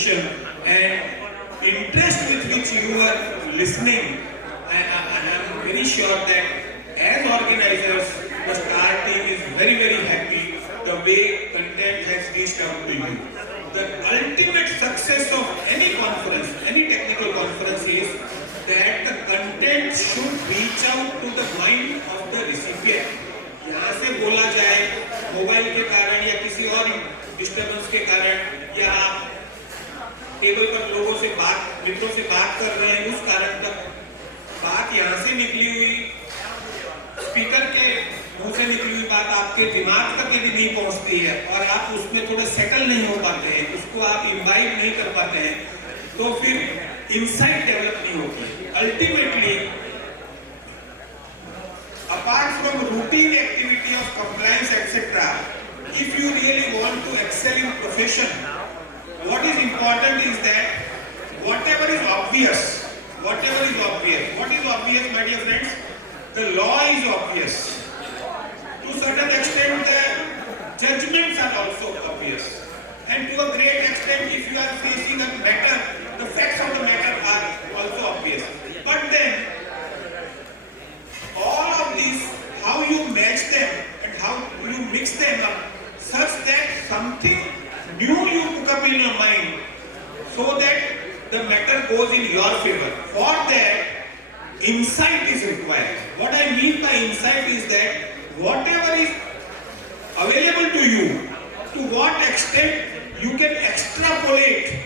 contribution and interest with which you are listening. I am very sure that as organizers, the STAR team is very, very happy the way content has reached out to you. The ultimate success of any conference, any technical conference is that the content should reach out to the mind of the recipient. यहाँ से बोला जाए मोबाइल के कारण या किसी और डिस्टर्बेंस के कारण या आप टेबल पर लोगों से बात, मित्रों से बात कर रहे हैं, उस कारण तक बात यहाँ से निकली हुई, स्पीकर के मुंह से निकली हुई बात आपके दिमाग तक यदि नहीं पहुँचती है और आप उसमें थोड़े सेटल नहीं हो पाते हैं, उसको आप इम्बाइब नहीं कर पाते हैं, तो फिर इंसाइट डेवलप नहीं होगी। Ultimately apart from routine activity of compliance etc., if you really want to excel in profession, what is important is that whatever is obvious, what is obvious, my dear friends? The law is obvious. To certain extent, the judgments are also obvious. And to a great extent, if you are facing a matter, the facts of the matter are also obvious. But then, all of these, how you match them and how you mix them up such that something new you cook up in your mind so that the matter goes in your favor. For that, insight is required. What I mean by insight is that whatever is available to you, to what extent you can extrapolate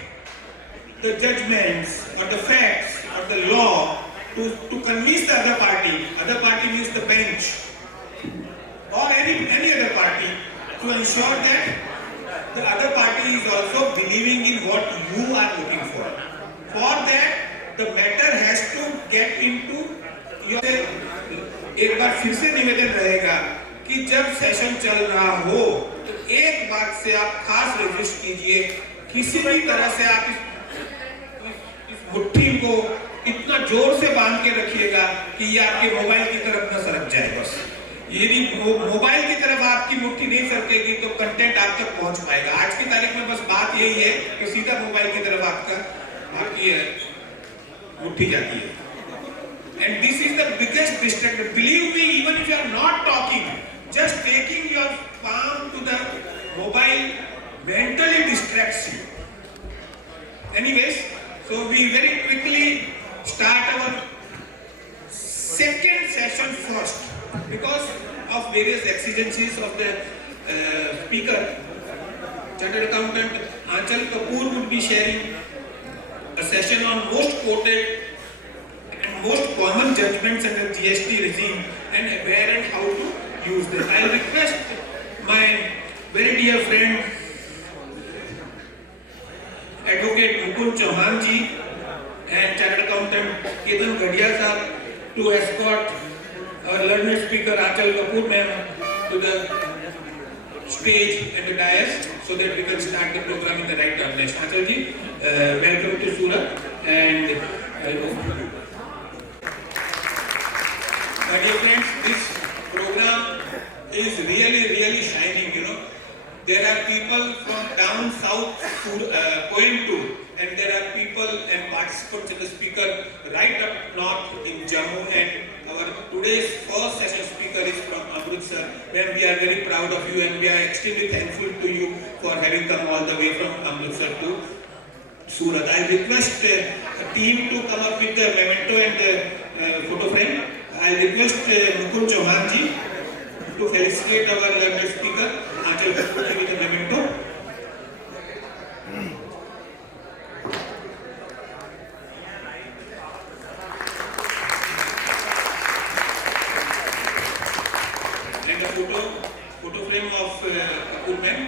the judgments or the facts or the law to convince the other party means the bench or any other party, to ensure that the other party is also believing in what you are looking for. For that, the matter has to get into your. एक बार फिर से निवेदन रहेगा कि जब सेशन चल रहा हो तो एक बात से आप खास रजिस्ट कीजिए, किसी भी तरह से आप इस मुट्ठी को इतना जोर से बांध के रखिएगा कि ये आपके मोबाइल की तरफ न सरक जाए। बस यदि मोबाइल की तरफ आपकी मुट्ठी नहीं सरकेगी तो कंटेंट आप तक पहुंच पाएगा। आज की तारीख में बस बात यही है कि सीधा मोबाइल की तरफ आपकी मुट्ठी जाती है। And this is the biggest distraction. Believe me, even if you are not talking, just taking your palm to the mobile mentally distracts you. Anyways, so we very quickly start our second session first because of various exigencies of the speaker. Chartered Accountant Aanchal Kapoor would be sharing a session on most quoted and most common judgments under GST regime and where and how to use them. I request my very dear friend Advocate Mukul Chauhan ji and Chartered Accountant Ketan Gadia sahab to escort our learned speaker Aanchal Kapoor ma'am to the stage and the dais so that we can start the program in the right time. Next, Aanchal ji, welcome to Surat and my dear friends, this program is really shining, you know. There are people from down south to Coimbatore, and there are people and participants in the speaker right up north in Jammu, and our today's first session speaker is from Amritsar, where we are very proud of you and we are extremely thankful to you for having come all the way from Amritsar to Surat. I request a team to come up with the memento and the photo frame. I request Mukul Chauhan ji to felicitate our learned speaker Aanchal Kapoor ji with a memento. And a photo frame of Kapoor ma'am.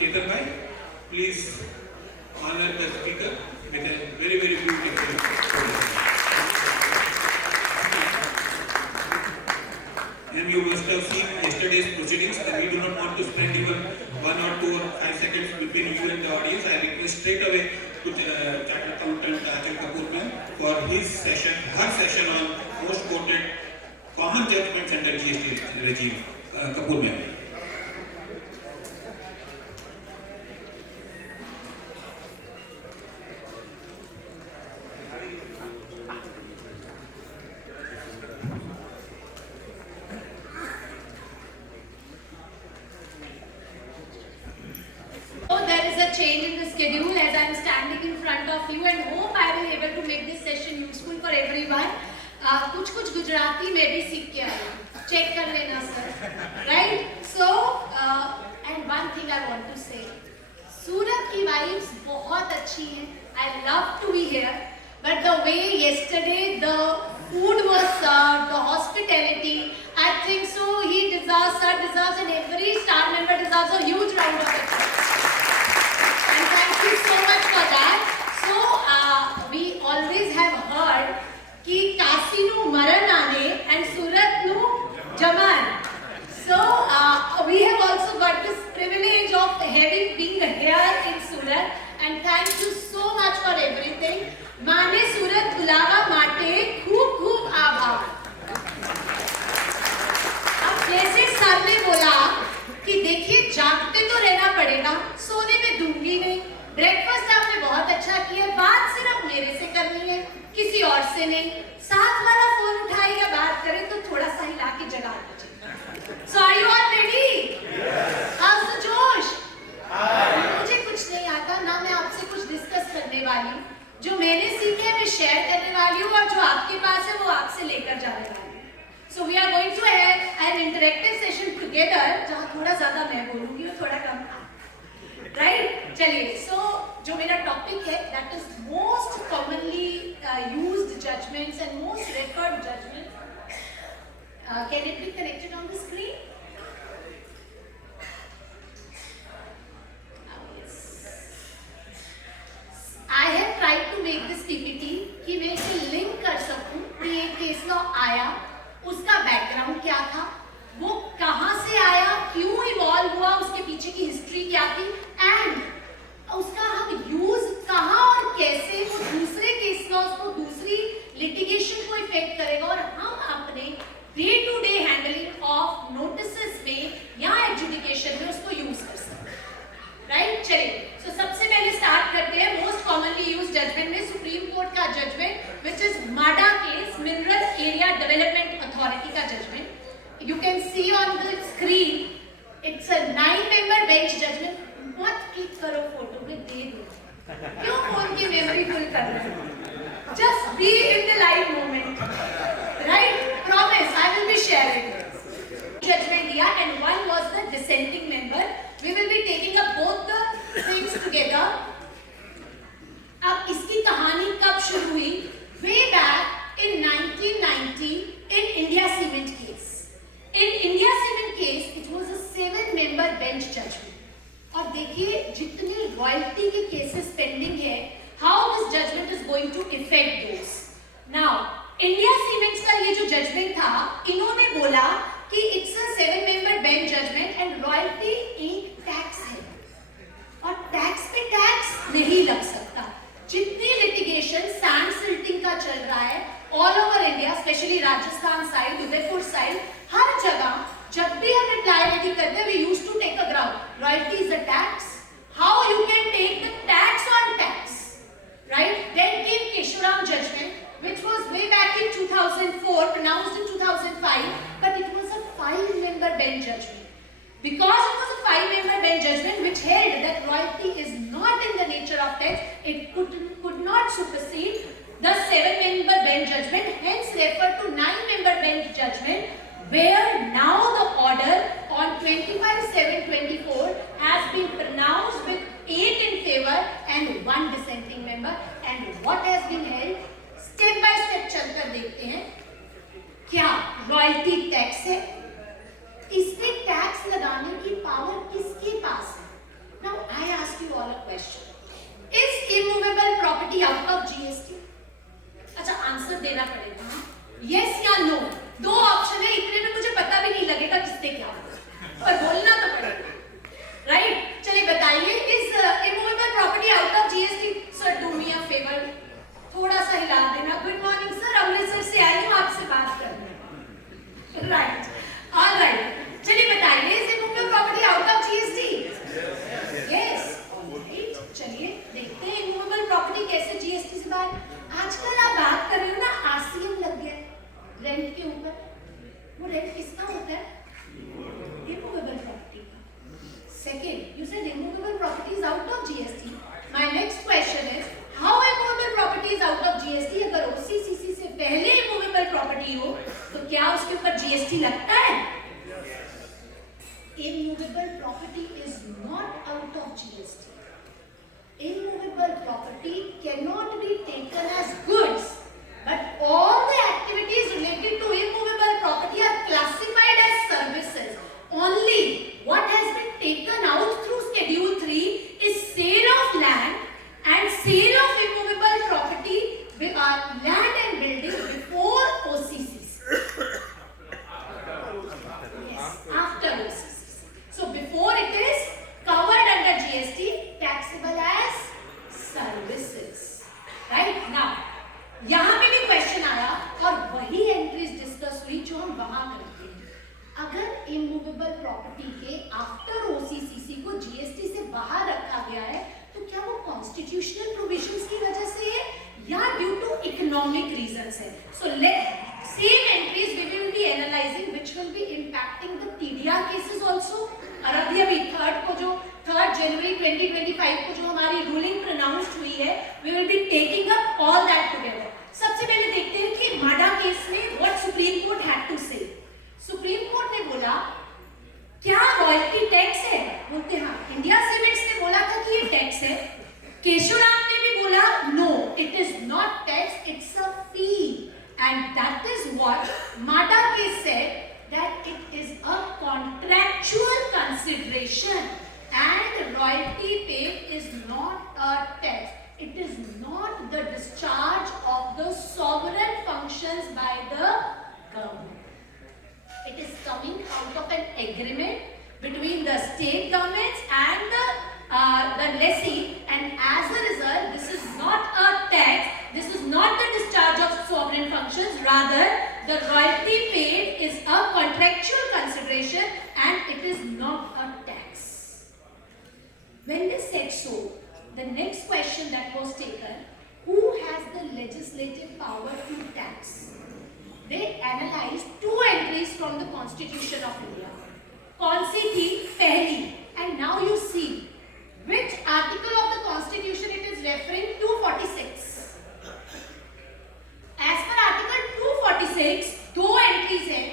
Ketan bhai, please honor the speaker with a very beautiful photo. And you must have seen yesterday's proceedings, and we do not want to spend even 1 or 2 or 5 seconds between you and the audience. I request straight away to Chartered Accountant Aanchal Kapoor ma'am for her session on most quoted common judgments under GST regime. Kapoor ma'am. change in the schedule as I am standing in front of you and hope I will able to make this session useful for everyone. कुछ गुजराती मैं भी सीख के आई हूँ, चेक कर लेना sir, right? So and one thing I want to say, सूरत की vibes बहुत अच्छी हैं. I love to be here, but the way yesterday the food was served, the hospitality, I think so he deserves, sir deserves, and every staff member deserves a huge round of applause. And thank you so much for that. So we always have heard कि काशीनु मरण आने and सूरतनु Zaman. So we have also got this privilege of having being here in Surat, and thank you so much for everything. माने सूरत बुलावा माटे खूब खूब आभार. अब जैसे सर ने बोला कि देखिए जागते तो रहना पड़ेगा, सोने में दूंगी नहीं. ब्रेकफास्ट आपने बहुत अच्छा किया, बात सिर्फ मेरे से करनी है, किसी और से नहीं. साथ वाला फोन उठाएगा, बात करें तो थोड़ा सा हिला के जगा दीजिए. So are you all ready? How's the जोश? मुझे कुछ नहीं आता ना, मैं आपसे कुछ डिस्कस करने वाली हूँ. जो मैंने सीखे मैं शेयर करने वाली हूँ और जो आपके पास है वो आपसे लेकर जाने वाली हूँ. So we are going to have an interactive session together, जहाँ थोड़ा ज़्यादा मैं बोलूँगी और थोड़ा कम आप. Right? चलिए. So जो मेरा टॉपिक है, that is most commonly used judgments and most referred judgments. Can it be connected on the screen? Yes. I have tried to make this PPT कि मैं इसे लिंक कर सकूं कि एक केस लॉ आया, उसका बैकग्राउंड क्या था, वो कहाँ से आया, क्यों इवॉल्व हुआ, उसके पीछे की हिस्ट्री क्या थी, एंड उसका हम यूज कहाँ और कैसे वो दूसरे केस लॉज को, दूसरी लिटिगेशन को इफेक्ट करेगा और हम अपने day to day handling of notices में या एडजुडिकेशन में उसको यूज कर सकते हैं. राइट? चलिए. सो सबसे पहले स्टार्ट करते हैं मोस्ट कॉमनली यूज जजमेंट में सुप्रीम कोर्ट का जजमेंट विच इज माडा case, mineral area development authority का judgement. You can see on the screen, it's a 9-member bench judgment. मत क्लिक करो फोटो में, दे दो. क्यों फोन की मेमोरी फुल कर रहे हो? Just be in the live moment. Right? Promise, I will be sharing. Judgment दिया and one was the dissenting member. We will be taking up both the things together. अब इसकी कहानी कब शुरू हुई? Way back in 1990 in India Cement case. In India Cement case, it was a 7-member bench judgment. और देखिए जितनी रॉयल्टी के केसेस पेंडिंग है, how this judgment is going to affect those. Now, India Cements का ये जो जजमेंट था, इन्होंने बोला कि it's a 7-member bench judgment and royalty एक टैक्स है और टैक्स पे टैक्स नहीं लग सकता. जितनी लिटिगेशन सैंड सिल्टिंग का चल रहा है all over India, specially Rajasthan side, Udaipur side, हर जगह जब भी हम रिप्लाई करते हैं, we used to take a ground. Royalty is a tax. How you can take the tax on tax, right? Then came Keshuram judgment, which was way back in 2004, pronounced in 2005, but it was a 5-member bench judgment. Because it was a 5-member bench judgment which held that royalty is not in the nature of tax, it could not supersede the 7-member bench judgment, hence referred to 9-member bench judgment, where now the order on 25/7/24 has been pronounced with 8 in favor and 1 dissenting member. And what has been held? Step by step चलकर देखते हैं. क्या royalty tax है? इस पे टैक्स लगाने की पावर किसके पास है? Now I ask you all a question. Is immovable property out of GST? अच्छा आंसर देना पड़ेगा. Yes या no? दो ऑप्शन है, इतने में मुझे पता भी नहीं लगेगा किसने क्या, और बोलना तो पड़ेगा. राइट? चलिए बताइए, is immovable property out of GST? Sir do me a favour, थोड़ा सा हिला देना. गुड मॉर्निंग सर, अमृतसर से आई हूँ आपसे बात करने. राइट? ऑलराइट. चलिए बताइए, is immovable property out of GST? Yes. चलिए देखते हैं इमूवेबल प्रॉपर्टी कैसे जीएसटी से बाहर. आजकल आप बात कर रहे हो ना, आरसीएम लग गया रेंट के ऊपर. वो रेंट किसका होता है? इमूवेबल प्रॉपर्टी का. Second, you said immovable property is out of GST. property cannot be taken as goods, but all the activities related to immovable property are classified as services. Only what has been taken out through Schedule 3 is sale of land and sale of immovable property with land and building before OCCs. Yes, after OCCs. So before it is covered under GST, taxable as services. Right now, यहाँ पे भी क्वेश्चन आया और वही entries discuss हुई जो हम वहां करते हैं. अगर इमूवेबल प्रॉपर्टी के आफ्टर ओसीसीसी को जीएसटी से बाहर रखा गया है तो क्या वो कॉन्स्टिट्यूशनल प्रोविजंस की वजह से है या ड्यू टू इकोनॉमिक रीजंस है? So let same entries we will be analysing which will be impacting the TDR cases also. और अभी 3 जनवरी 2025 को जो हमारी रूलिंग प्रोनाउंस्ड हुई है, we will be taking up all that together. सबसे पहले देखते हैं कि माडा केस में what Supreme Court had to say. Supreme Court ने बोला क्या रॉयल्टी टैक्स है? बोलते हाँ. इंडिया सीमेंट्स ने बोला था कि ये टैक्स है. केशवराम ने भी बोला no, it is not tax, it's a fee. And that is what MADA case said, that it is a contractual consideration and royalty paid is not a tax. It is not the discharge of the sovereign functions by the government. It is coming out of an agreement between the state governments and the lessee, and as a result this is not a tax, this is not the discharge of sovereign functions, rather the royalty paid is a contractual consideration and it is not a tax. When they said so, the next question that was taken, who has the legislative power to tax? They analyzed 2 entries from the Constitution of India. कौन सी थी? पहली. And now you see which article of the Constitution it is referring to. 246. As per Article 246, 2 entries है.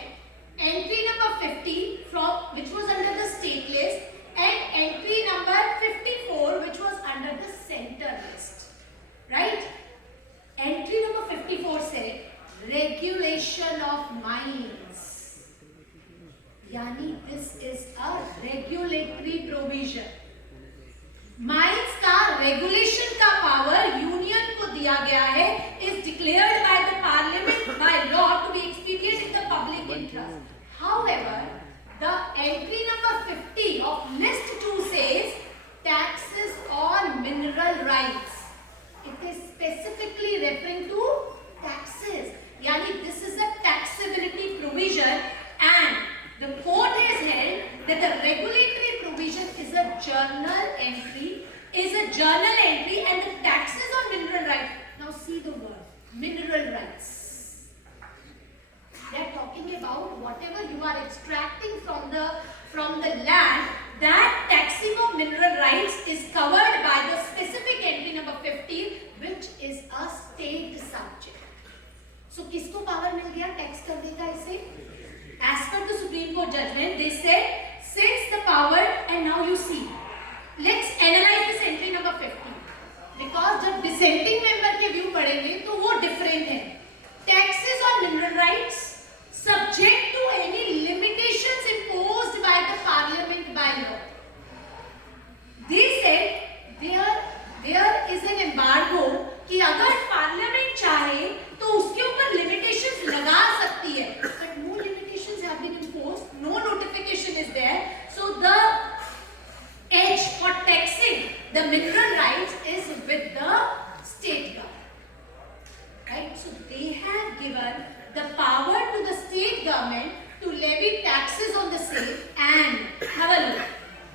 Entry number 50 from which was under the state list and entry number 54 which was under the center list. Right? Entry number 54 said regulation of mines. यानी this is a regulatory provision. Mines का regulation का power union को दिया गया है, is declared by the parliament by law to be expedient in the public interest. However the entry number 50 of list 2 says taxes on mineral rights. It is specifically referring to taxes, यानी this is a taxability provision and the court has held that the regulatory provision is a journal entry and the taxes on mineral rights. Now see the word mineral rights. They are talking about whatever you are extracting from the land, that taxing of mineral rights is covered by the specific entry number 50 which is a state subject. So किसको पावर मिल गया टैक्स करने का इसे? As per the Supreme Court judgment, they said, since the power, and now you see, let's analyze this entry number 50. Because जब dissenting member के view पढ़ेंगे तो वो different है. Taxes on mineral rights subject to any limitations imposed by the Parliament by law. They said there is an embargo कि अगर Parliament चाहे तो उसके ऊपर limitations लगा सकती है. But no limitations have been imposed, no notification is there. So the edge for taxing the mineral rights is with the state government. Right? So they have given the power to the state government to levy taxes on the same. And have a look.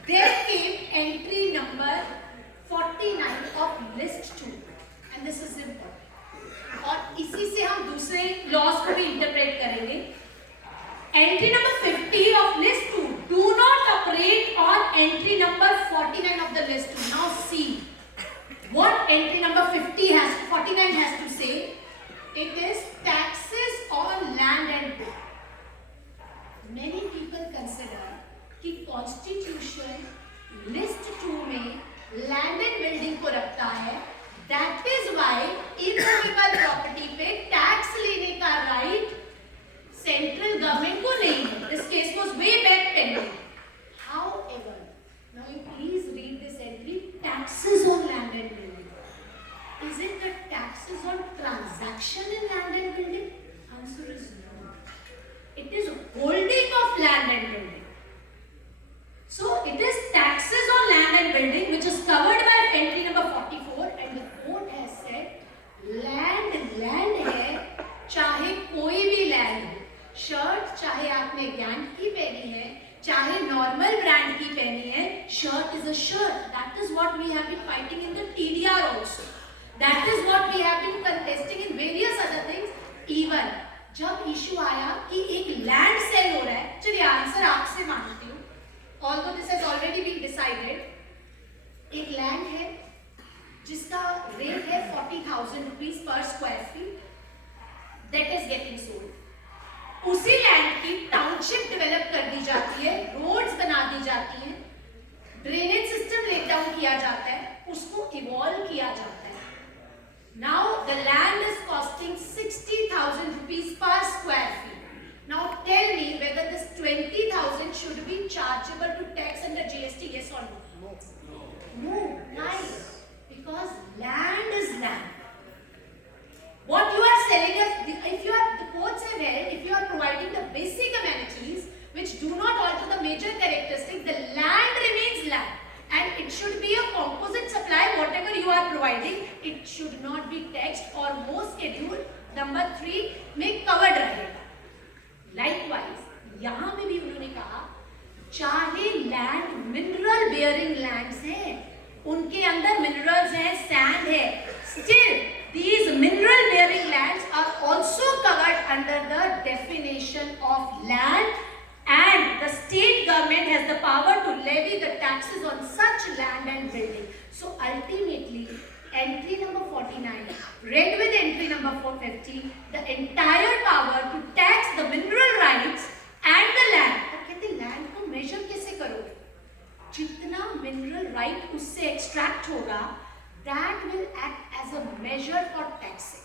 There came entry number 49 of list 2. And this is important. और इसी से हम दूसरे लॉज को भी interpret करेंगे. Entry number 50 of list 2 do not operate on entry number 49 of the list 2. Now see what entry number 49 has to say. It is taxes on land and book. Many people consider कि constitution list 2 में land and building को रखता है. That immovable property पे tax लेने का right central government को नहीं है. This case was way back pending. However, now you please read this entry: taxes on land and building. Is it the taxes on transaction in land and building? Answer is no. It is holding of land and building. So it is taxes on land and building which is covered by entry number 44, and the court has said land है, चाहे कोई भी लैंड हो. शर्ट चाहे आपने ज्ञान की पहनी है, चाहे नॉर्मल ब्रांड की पहनी है, shirt is a shirt. That is what we have been fighting in the TDR also. That is what we have been contesting in various other things. Even जब इशू आया कि एक लैंड सेल हो रहा है, चलिए आंसर आपसे मांगती हूँ, although this has already been decided. एक लैंड है जिसका रेट है 40,000 rupees per square feet, that is getting sold. उसी लैंड की टाउनशिप डेवलप कर दी जाती है, रोड्स बना दी जाती हैं, ड्रेनेज सिस्टम लेक डाउन किया जाता है, उसको इवॉल्व किया जाता है. Now the land is costing 60,000 rupees per square feet. Now tell me whether this 20,000 should be chargeable to tax under GST, yes or no? No. Why? Because land is land. What you are selling us, if you are, the courts have held, if you are providing the basic amenities which do not alter the major characteristic, the land remains land. And it should be a composite supply. Whatever you are providing, it should not be taxed, or most schedule number 3 में covered रहेगा. Likewise, यहाँ में भी उन्होंने कहा चाहे land mineral bearing lands हैं, उनके अंदर मिनरल्स हैं, सैंड है, still these mineral bearing lands are also covered under the definition of land. And the state government has the power to levy the taxes on such land and building. So ultimately, entry number 49, read with entry number 450, the entire power to tax the mineral rights and the land. तो कहते land को measure कैसे करोगे? जितना mineral right उससे extract होगा, that will act as a measure for taxing.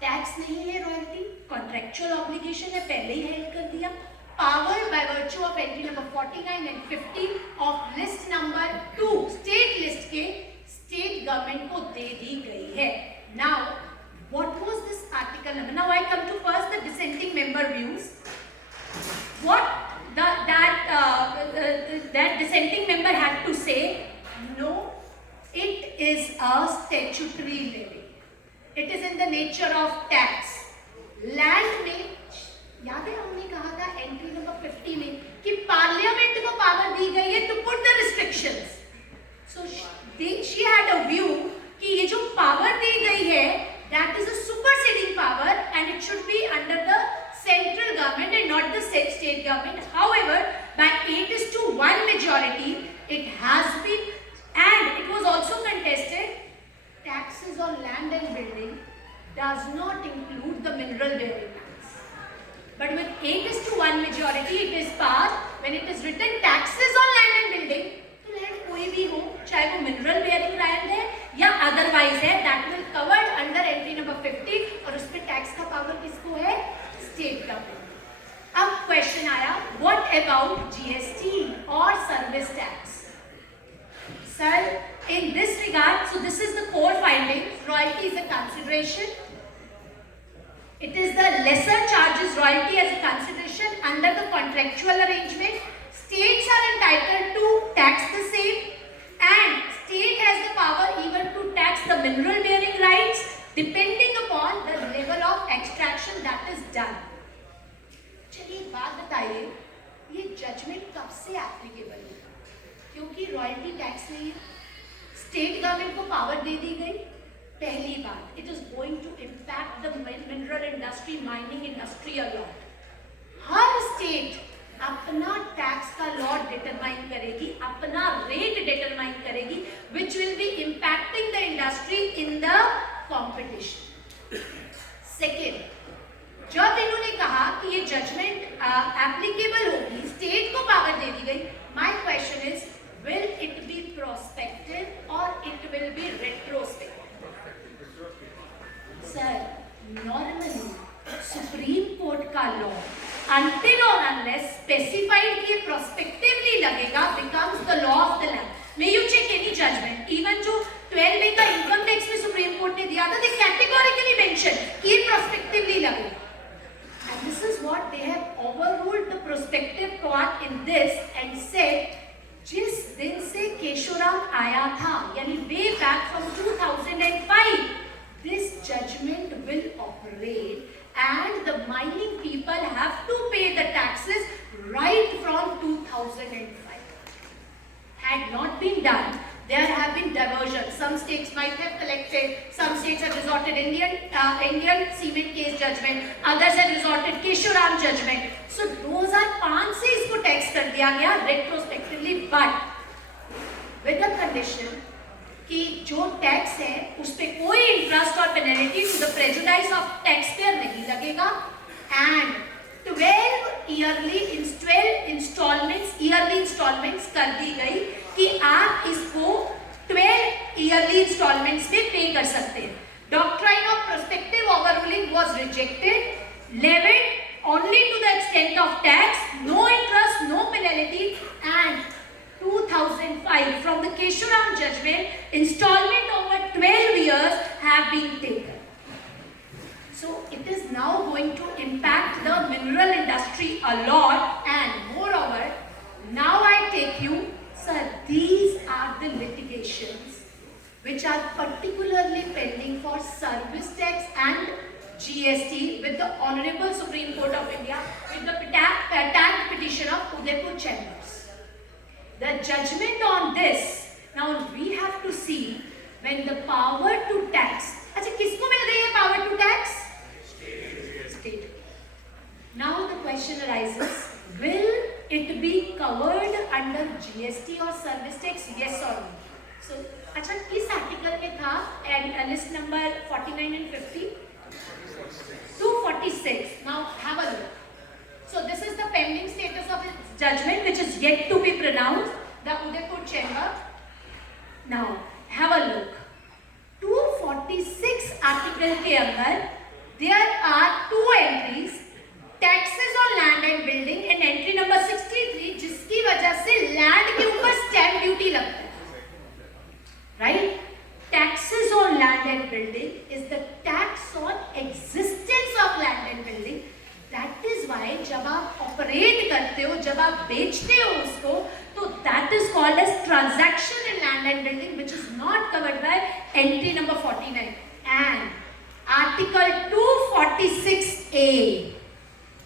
Tax नहीं है रॉयल्टी, कॉन्ट्रेक्चुअल ऑब्लिगेशन है, पहले ही हेल्ड कर दिया. Power by virtue of entry number 49 and 50 of list number 2 state list के स्टेट गवर्नमेंट को दे दी गई है. Now what was this article number? Now I come to first the dissenting member views. What that dissenting member had to say, no, it is a statutory levy. It is in the nature of tax. Land में याद है हमने कहा था entry number 50 में कि पार्लियामेंट को पावर दी गई है to put the restrictions. So she had a view कि ये जो पावर दी गई है that is a superseding power and it should be under the central government and not the state government. However by 8:1 majority it has been, and it was also contested, taxes on land and building does not include the mineral bearing lands. But with 8:1 majority it is passed. When it is written taxes on land and building, तो land कोई भी हो, चाहे वो mineral bearing land है या otherwise है, that will covered under entry number 50 और उस पे tax का power किसको है? State government. अब question आया, what about GST or service tax? Sir, in this regard, so this is the core finding. Royalty is a consideration. It is the lesser charges royalty as a consideration under the contractual arrangement. States are entitled to tax the same, and state has the power even to tax the mineral bearing rights depending upon the level of extraction that is done. चलिए एक बात बताइए, ये जजमेंट कब से एप्लीकेबल है? क्योंकि royalty tax नहीं है, स्टेट गवर्नमेंट को पावर दे दी गई. पहली बात, it is going to impact the mineral industry, mining industry a lot. हर स्टेट अपना टैक्स का लॉ डिटरमाइन करेगी, अपना रेट डिटरमाइन करेगी, which will be impacting the industry in the competition. Second, जब इन्होंने कहा कि ये जजमेंट एप्लीकेबल होगी, स्टेट को पावर दे दी गई, my question is, will it be prospective or it will be retrospective? Sir normally supreme court का law until or unless specified कि ये prospectively लगेगा becomes the law of the land. May you check any judgment? Even जो 12A का income tax में supreme Court ने दिया था, they categorically mention कि ये prospectively लगेगा. And this is what they have overruled the prospective part in this and said जिस दिन से केशोराम आया था, यानी way back from 2005, this judgment will operate. And the mining people have to pay the taxes right from 2005. Had not been done, there have been diversions. Some states might have collected, some states have resorted Indian cement case judgment, others have resorted Keshuram judgment. So 2005 से इसको tax कर दिया गया retrospectively, but with the condition कि जो टैक्स है उस पे कोई इंटरेस्ट और penalty to the prejudice of taxpayer नहीं लगेगा एंड 12 इंस्टॉलमेंट्स कर दी गई कि आप इसको 12 ईयरली इंस्टॉलमेंट्स में पे कर सकते हैं. Doctrine of prospective overruling was rejected, levied only to the extent of tax, no interest, no penalty and 2005 from the Keshuram judgment, installment over 12 years have been taken. So it is now going to impact the mineral industry a lot, and moreover, now I take you, sir, these are the litigations which are particularly pending for service tax and GST with the Honorable Supreme Court of India with the tagged petition of Udaipur Chambers. The judgment on this, now we have to see when the power to tax, अच्छा किसको मिल रही है power to tax? State. Now the question arises, will it be covered under GST or service tax? Yes or no? So अच्छा किस article में था and list number 49 and 50? 246. Now have a look. So this is the pending status of its judgment which is yet to be pronounced, the Udaipur Chamber. Now have a look. 246 article के अंदर there are two entries, taxes on land and building, and entry number 63 जिसकी वजह से land के ऊपर stamp duty लगता है, right? Taxes on land and building is the tax on existence of land and building. That is why जब आप ऑपरेट करते हो, जब आप बेचते हो उसको, तो that is called as transaction in land and building, which is not covered by entry number 49. And Article 246A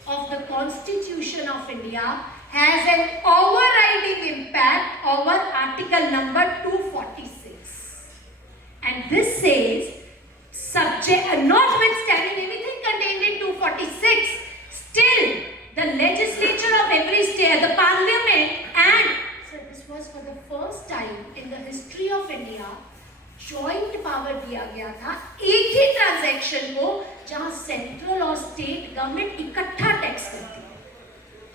of the Constitution of India has an overriding impact over Article number 246. And this says, subject, notwithstanding anything contained in 246, still, the legislature of every state, the parliament, and so this was for the first time in the history of India, joint power दिया गया था एक ही ट्रांजैक्शन को जहां सेंट्रल और state government इकट्ठा टैक्स करती है,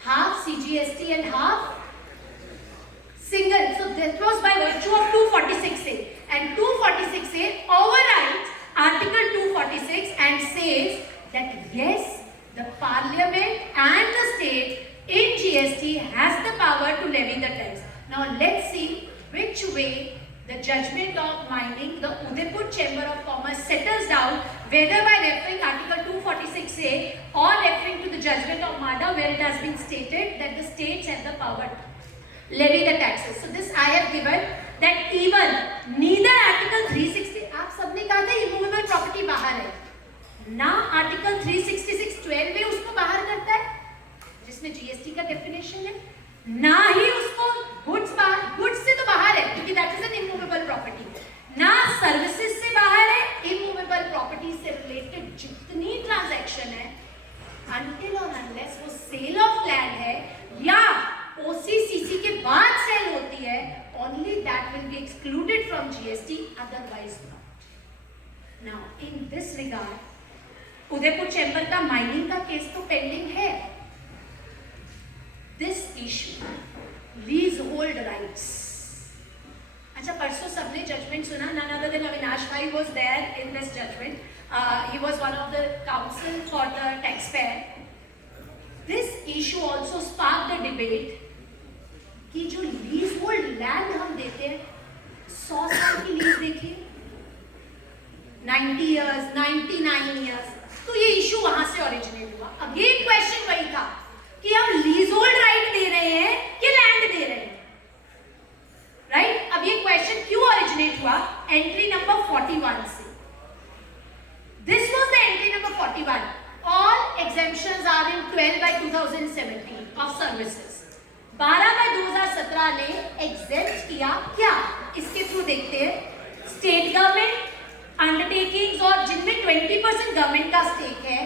half CGST and half single. So that was by virtue of 246A, and 246A overrides Article 246 and says that yes, the parliament and the state in GST has the power to levy the tax. Now let's see which way the judgment of mining, the Udaipur Chamber of Commerce settles down, whether by referring Article 246A or referring to the judgment of MADA, where it has been stated that the states have the power to levy the taxes. So this I have given that even neither Article 360, आप सबने कहा था immovable property बाहर है, ना आर्टिकल 366 12 में उसको बाहर करता है जिसमें जीएसटी का डेफिनेशन है, ना ही उसको गुड्स से तो बाहर है क्योंकि that is an immovable property, ना सर्विसेज से बाहर है, इमूवेबल प्रॉपर्टी से रिलेटेड जितनी ट्रांजैक्शन है अनटिल और अनलेस वो सेल ऑफ लैंड है या ओसीसीसी के बाद सेल होती है, only that will be excluded from GST, otherwise not. Now in this regard Udaipur चैम्बर का माइनिंग का केस तो पेंडिंग है. This issue lease hold rights, अच्छा परसों सबने जजमेंट सुना, none other than अविनाश भाई was there in this judgment. he was one of the counsel for the taxpayer. This issue also sparked the debate कि जो लीज होल्ड लैंड हम देते हैं 100 साल की लीज देखिए 90 years, 99 years, तो ये इशू वहां से ओरिजिनेट हुआ. अगेन क्वेश्चन वही था कि हम लीज होल्ड राइट दे रहे हैं कि लैंड दे रहे हैं, राइट? अब ये क्वेश्चन क्यों ओरिजिनेट हुआ? एंट्री नंबर 41 से. This was the entry number 41. All exemptions are in 12/2017 of services. 12/2017 ने एग्जेम्प्ट किया क्या, इसके थ्रू देखते हैं. स्टेट गवर्नमेंट अंडरटेकिंग्स और जिनमें 20% गवर्नमेंट का स्टेक है,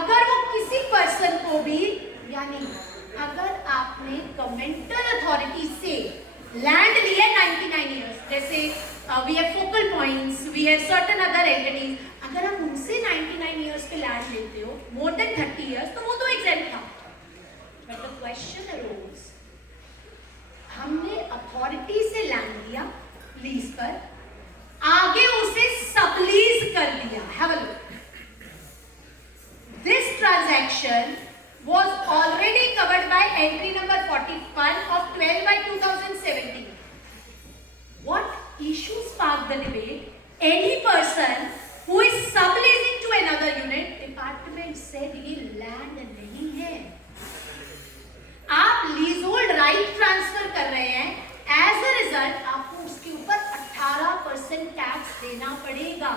अगर वो किसी पर्सन को भी, यानी अगर आपने गवर्नमेंटल अथॉरिटी से लैंड लिया 99 इयर्स, जैसे we have focal points, we have certain other entities, अगर आप उनसे 99 इयर्स पे लैंड लेते हो, मोर देन 30 इयर्स, तो वो तो एग्जेम्प्ट था. बट द क्वेश्चन अरोज, हमने अथॉरिटी से लैंड लिया लीज पर, आगे उसे सबलीज कर दिया. Have a look. This transaction was already covered by entry number 41 of 12/2017. What issue sparked the debate? Any person who is subleasing to another unit, department said ये land नहीं है. आप लीजहोल्ड राइट ट्रांसफर कर रहे हैं, एज अ रिजल्ट आपको उसके ऊपर 18% टैक्स देना पड़ेगा.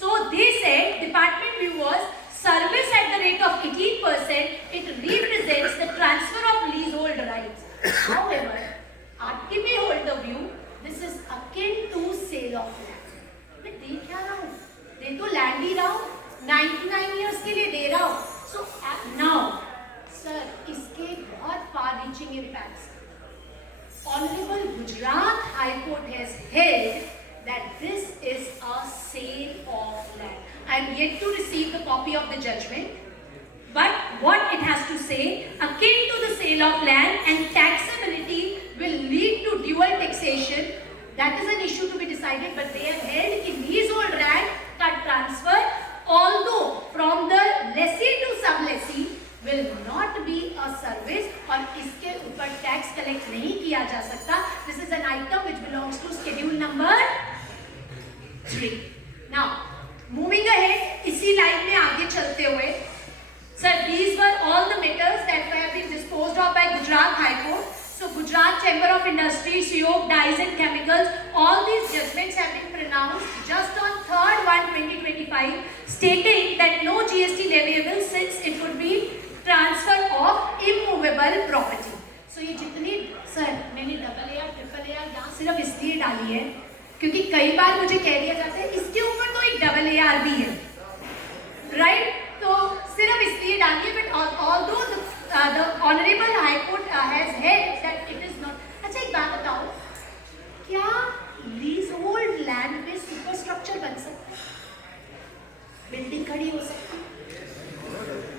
So they said, department view was service at the rate of 18%, it represents the transfer of leasehold rights. However, RTB hold the view, this is akin to sale of land. मैं दे क्या रहा हूँ? दे तो लैंड ही रहा हूँ, 99 years के लिए दे रहा हूँ. So now, sir, इसके बहुत far reaching impacts. Honorable Gujarat High Court has held that this is a sale of land. I am yet to receive the copy of the judgment, but what it has to say, akin to the sale of land and taxability will lead to dual taxation. That is an issue to be decided, but they have held कि leasehold land का transfer, although from the lessee to sublessee, will not be a service और इसके ऊपर tax collect नहीं किया जा सकता. This is an item which belongs to schedule number 3. Now, moving ahead, इसी लाइन में आगे चलते हुए, sir, these were all the matters that have been disposed of by Gujarat High Court. So, Gujarat Chamber of Industry, Syok Dyes and Chemicals, all these judgments have been pronounced just on 3rd 1/2025, stating that no GST leviable since it would be transfer of immovable property. So, ये जितनी, sir, मैंने AA या AAA यहाँ सिर्फ इसलिए डाली है क्योंकि कई बार मुझे कह दिया जाता है इसके ऊपर तो एक AAR भी है, राइट? तो सिर्फ इसलिए डालिए. But although the honorable high court has held that it is not. अच्छा, एक बात बताओ, क्या लीजहोल्ड लैंड पे सुपर स्ट्रक्चर बन सकता है? बिल्डिंग खड़ी हो सकती है?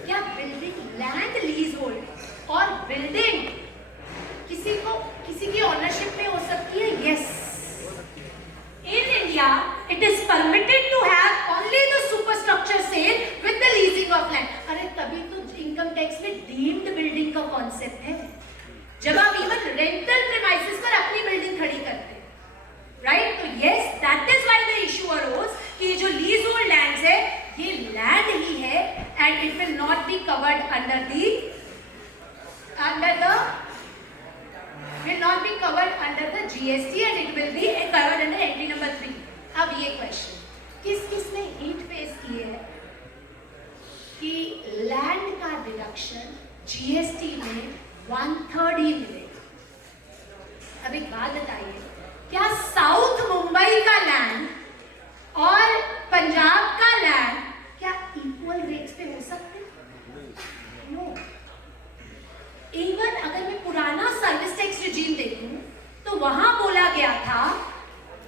क्या बिल्डिंग लैंड लीजहोल्ड और बिल्डिंग किसी की ऑनरशिप में हो सकती है? Yes. In India, it is permitted to have only the superstructure sale with the leasing of land. अरे तभी तो इनकम टैक्स में डीम्ड बिल्डिंग का कॉन्सेप्ट है, जब आप इवन रेंटल प्रीमाइसेस पर अपनी बिल्डिंग खड़ी करते हैं, राइट? तो yes, that is why the issue arose कि जो लीज होल्ड लैंड्स है ये लैंड ही है and it will not be covered under the will not be covered under the GST and it will be covered under entry number 3. अब ये क्वेश्चन किसने heat face किए है कि लैंड का डिडक्शन GST में 1/3 ही मिलेगा. अब एक बात बताइए, क्या साउथ मुंबई का लैंड और पंजाब का लैंड क्या इक्वल रेट्स पे हो सकते? नो. इवन अगर मैं पुराना सर्विस टैक्स रिजीम देखूं तो वहां बोला गया था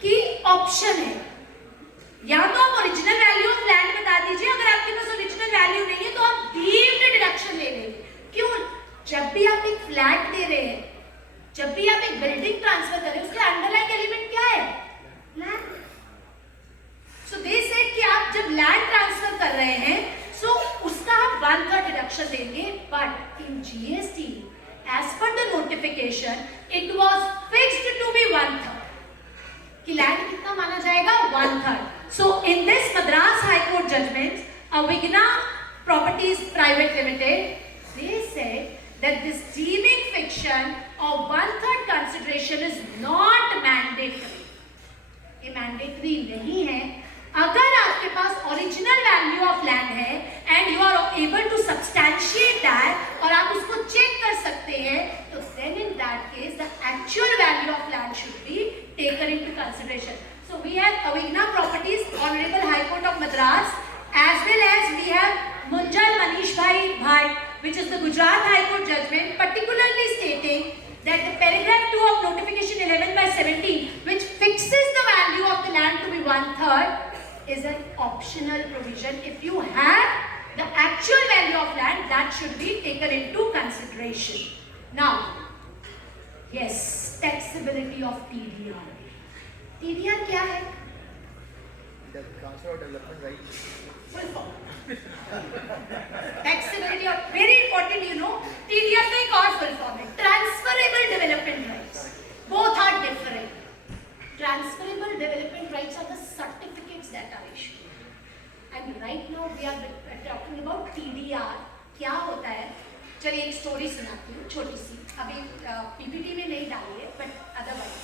कि ऑप्शन है, या तो आप ओरिजिनल वैल्यू ऑफ लैंड बता दीजिए, अगर आपके पास ओरिजिनल वैल्यू नहीं है तो आप डीम्ड डिडक्शन ले लेंगे. क्यों? जब भी आप एक फ्लैट दे रहे हैं, जब भी आप एक बिल्डिंग ट्रांसफर कर रहे हैं, उसके अंडरलाइंग एलिमेंट क्या है? लैंड. सो दे सेड कि आप जब land transfer notification, it was fixed to be 1/3. कि लैंड कितना माना जाएगा? 1/3. So in this Madras High Court judgment, Avigna Properties Private Limited, they said that this deeming fiction of 1/3 consideration is not mandatory. ये mandatory नहीं है. अगर आपके पास ओरिजिनल वैल्यू ऑफ लैंड है and you are able to substantiate that और आप उसको चेक कर सकते हैं, तो then in that case the actual value of land should be taken into consideration. So we have Avigna properties honourable high court of Madras, as well as we have Munjal Manish Bhai, which is the Gujarat High Court judgment, particularly stating that the paragraph 2 of notification 11/17, which fixes the value of the land to be 1/3, is an optional provision. If you have the actual value of land, that should be taken into consideration. Now, yes, taxability of TDR. TDR क्या है? Transfer of development right. Full form. Taxability of, very important, you know, TDR का एक और full form है, transferable development rights. Both are different. Transferable development rights are the certificates that are issued. And right now we are talking about TDR. क्या होता है? चलिए एक स्टोरी सुनाती हूँ छोटी सी, अभी PPT में नहीं डाली है, but otherwise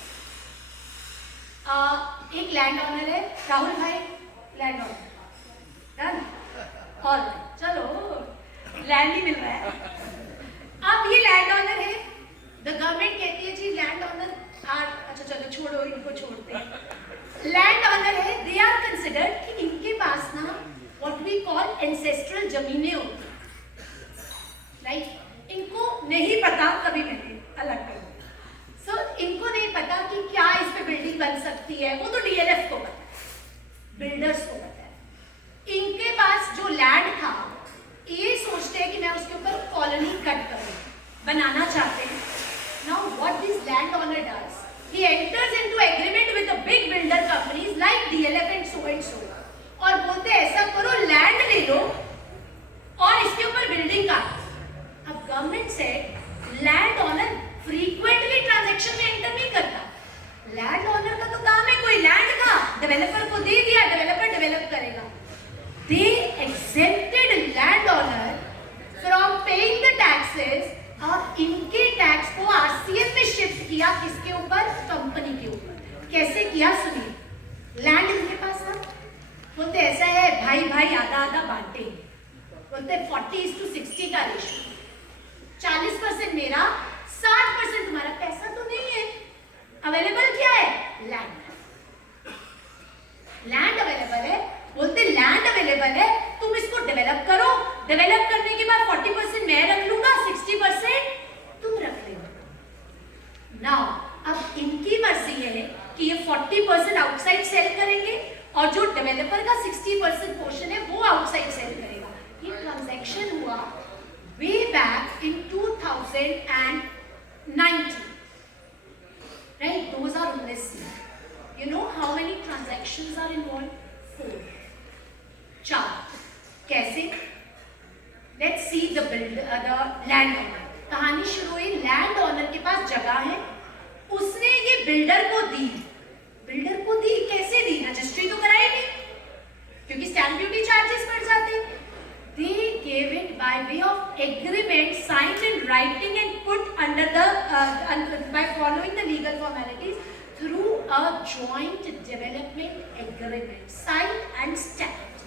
एक लैंड ऑनर है, राहुल भाई लैंड ऑनर, डन, और चलो लैंड ही मिल रहा है. अब ये लैंड ऑनर है, द गवर्नमेंट कहती है जी लैंड ऑनर आर, अच्छा चलो छोड़ो इनको छोड़ते हैं. लैंड ऑनर है, दे आर कंसिडर्ड कि इनके पास ना व्हाट वी कॉल एंसेस्ट्रल जमीनें होती हैं, राइट. इनको नहीं पता, कभी मैंने अलग कर, सो इनको नहीं पता कि क्या इस पे बिल्डिंग बन सकती है, वो तो DLF को पता है, बिल्डर्स को पता है. इनके पास जो लैंड था, ये सोचते हैं कि मैं उसके ऊपर कॉलोनी कट करूं, बनाना चाहते हैं. Now what this land owner does, he enters into agreement with the big builder companies like DLF and so, और बोलते हैं ऐसा करो लैंड ले लो और इसके ऊपर बिल्डिंग का. अब गवर्नमेंट से लैंड ओनर फ्रीक्वेंटली ट्रांजैक्शन में एंटर नहीं करता. लैंड ओनर का तो काम है कोई लैंड का डेवलपर को दे दिया, डेवलपर डेवलप करेगा. दे exempted landowner from paying the taxes और इनके टैक्स को RCM में शिफ्ट किया, किसके ऊपर? कंपनी के ऊपर. कैसे किया सुनिए. लैंड इनके पास था, बोलते ऐसा है भाई भाई आधा आधा बांटे, बोलते 40:60 का रेशियो, 40% मेरा 60% तुम्हारा. पैसा तो नहीं है, अवेलेबल क्या है? लैंड. लैंड अवेलेबल है, बोलते लैंड अवेलेबल है, तुम इसको डेवलप करो, डेवलप करने के बाद 40% मैं रख लूंगा, 60% तुम रख लेना. नाउ अब इनकी मर्जी है कि ये 40% आउटसाइड सेल करेंगे और जो डेवलपर का 60% पोर्शन है वो आउटसाइड सेल करेगा. ये ट्रांजैक्शन हुआ वे बैक इन 2019, राइट, 2019 में. You know how many transactions are involved? 4. 4. कैसे? Let's see the land owner. कहानी शुरू हुई, लैंड ओनर के पास जगह है, उसने ये बिल्डर को दी. बिल्डर को दी, कैसे दी? रजिस्ट्री तो कराई नहीं, क्योंकि स्टैम्प ड्यूटी चार्जेस बढ़ जाते. They gave it by way of agreement signed in writing and put under the by following the legal formalities through a joint development agreement signed and stamped,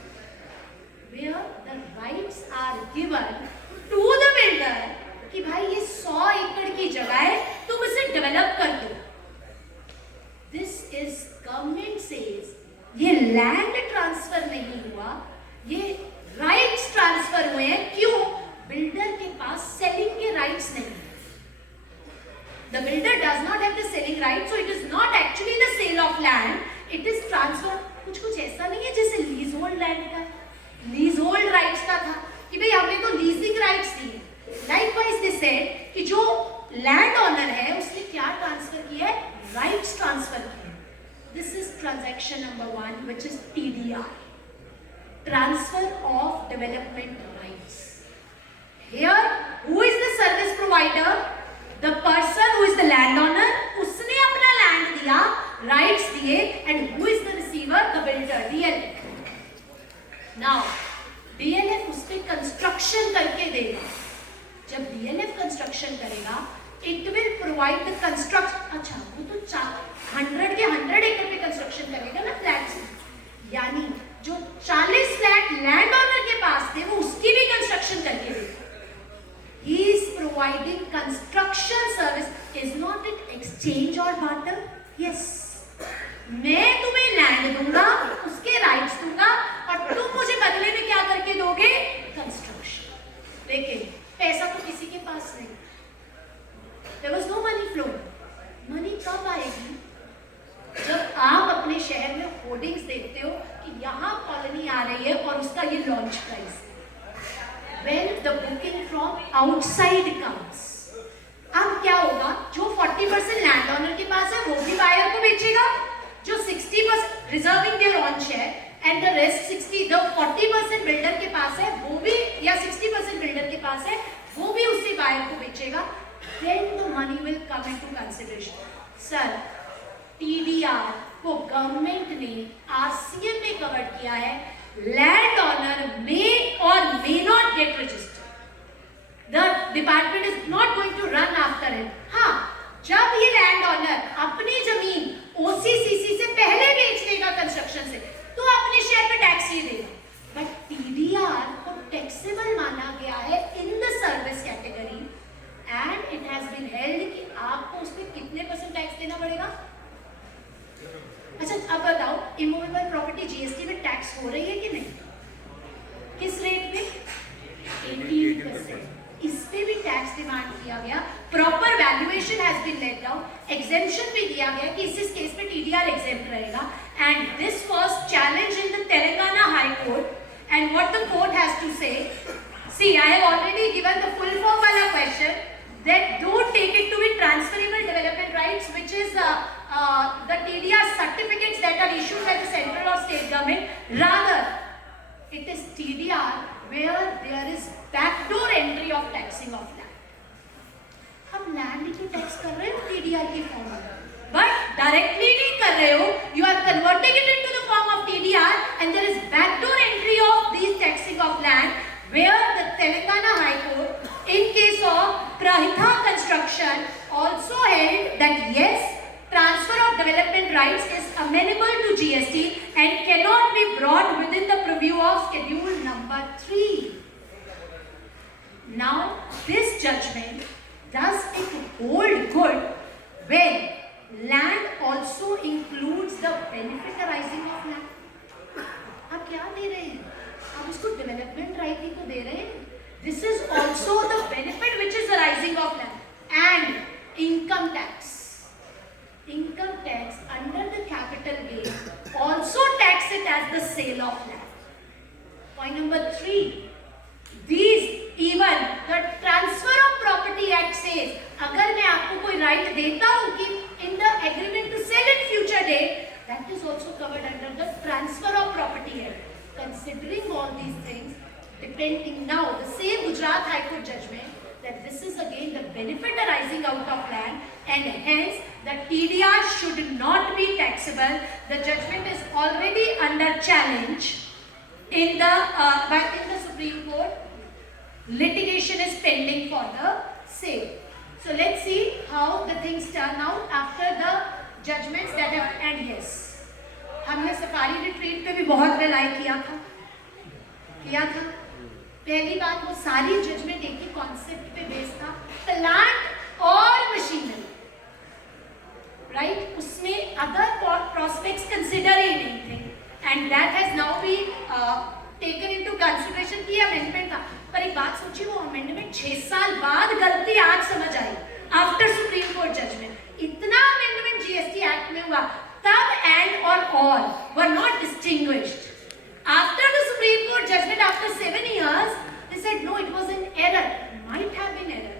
where the rights are given to the builder कि भाई ये 100 एकड़ की जगह है, तुम इसे डेवलप कर दो. This is government says ये लैंड ट्रांसफर नहीं हुआ, ये राइट्स ट्रांसफर हुए हैं. क्यों? बिल्डर के पास सेलिंग के राइट्स नहीं. The builder does not have the selling right, so it is not actually the sale of land. It is transfer. कुछ ऐसा नहीं है जैसे लीज होल्ड लैंड का, लीज होल्ड राइट्स का था कि भाई हमें तो लीजिंग राइट्स दिए. लाइकवाइज दे सेड कि जो लैंड ओनर है उसने क्या ट्रांसफर किया है? राइट्स ट्रांसफर किए. This is transaction number 1, which is TDR. Transfer of development rights. Here, who is the service provider? The person who is the land owner, उसने अपना लैंड दिया, राइट्स दिए, and who is the receiver, the builder, DLF. Now DLF उस पे कंस्ट्रक्शन करके देगा। जब DLF construction करेगा, it will provide the construction. अच्छा, वो तो 100 के 100 एकड़ पे कंस्ट्रक्शन करेगा ना फ्लैट से, यानी जो 40 फ्लैट लैंड ओनर के पास थे वो उसकी भी कंस्ट्रक्शन करके देगा। He is providing construction service. Is not it exchange or barter? Yes. मैं तुम्हें लैंड दूंगा, उसके राइट्स दूंगा, और तुम मुझे बदले में क्या करके दोगे? कंस्ट्रक्शन। लेकिन पैसा तो किसी के पास नहीं। There was no money flow. Money कब आएगी? जब आप अपने शहर में होर्डिंग्स देखते हो कि यहाँ कॉलोनी आ रही है और उसका ये लॉन्च प्राइस है। When the booking from outside comes, अब क्या होगा? जो 40% लैंड ओनर के पास है वो भी बायर को बेचेगा, जो 60% reserving their own share and the rest 40% builder के पास है वो भी, या 60% बिल्डर के पास है वो भी उसी बायर को बेचेगा। Then the money will come into consideration. Sir, TDR को गवर्नमेंट ने RCM में कवर किया है, land owner may or may not get registered. The department is not going to run after it. हाँ, जब ये लैंड ऑनर अपनी जमीन OCCC से पहले बेच देगा कंस्ट्रक्शन से, तो अपने शेयर पे टैक्स ही देगा। बट TDR को टैक्सेबल माना गया है in the service category, and it has been held कि आपको उस पर कितने % टैक्स देना पड़ेगा। अच्छा, अब बताओ, इमूवेबल प्रॉपर्टी जीएसटी में टैक्स हो रही है कि नहीं? किस रेट पे? 18%। इस पे भी टैक्स डिमांड किया गया, proper valuation has been laid down, exemption भी दिया गया कि इस केस में टीडीआर एग्जेम्प्ट रहेगा, and this was challenge in the Telangana high court, and what the court has to say, see I have already given the full form वाला question, that don't take it to be transferable development rights, which is the TDR certificates that are issued by the central or state government. Rather, it is TDR where there is backdoor entry of taxing of land. अब लैंड की टैक्स कर रहे हो TDR की फॉर्म में, but directly नहीं कर रहे हो, you are converting it into the form of TDR, and there is backdoor entry of these taxing of land, where the Telangana High Court, in case of Prahitha construction, also held that yes, transfer of development rights is amenable to GST and cannot be brought within the purview of schedule number 3. Now, this judgment does it hold good when land also includes the benefit arising of land? आप क्या दे रहे हैं? आप उसको development right ही तो दे रहे हैं। This is also the benefit which is arising of land, and income tax. Income tax under the capital gain also tax it as the sale of land. Point number 3. These even the transfer of property act says, अगर मैं आपको कोई right देता हूँ कि in the agreement to sell in future date, that is also covered under the transfer of property act. Considering all these things, depending now the same Gujarat High Court judgment that this is again the benefit arising out of land, and hence the TDR should not be taxable. The judgment is already under challenge in the Supreme Court. Litigation is pending for the same. So let's see how the things turn out after the judgments that have, and yes, हमने safari retreat पे भी बहुत रिलाई किया था। पहली बात, वो सारी जजमेंट एक ही कॉन्सेप्ट पे बेस था, प्लांट और मशीनरी, राइट? उसमें अदर प्रोस्पेक्ट्स कंसिडर ही नहीं थे, and that has now B taken into consideration की अमेंडमेंट था। पर एक बात सोचिए, वो अमेंडमेंट 6 साल बाद गलती आज समझ आई, आफ्टर सुप्रीम कोर्ट जजमेंट। इतना अमेंडमेंट जीएसटी एक्ट में हुआ, तब and or all were not distinguished. After the Supreme Court judgment, after 7 years, they said no, it was an error. Might have been error,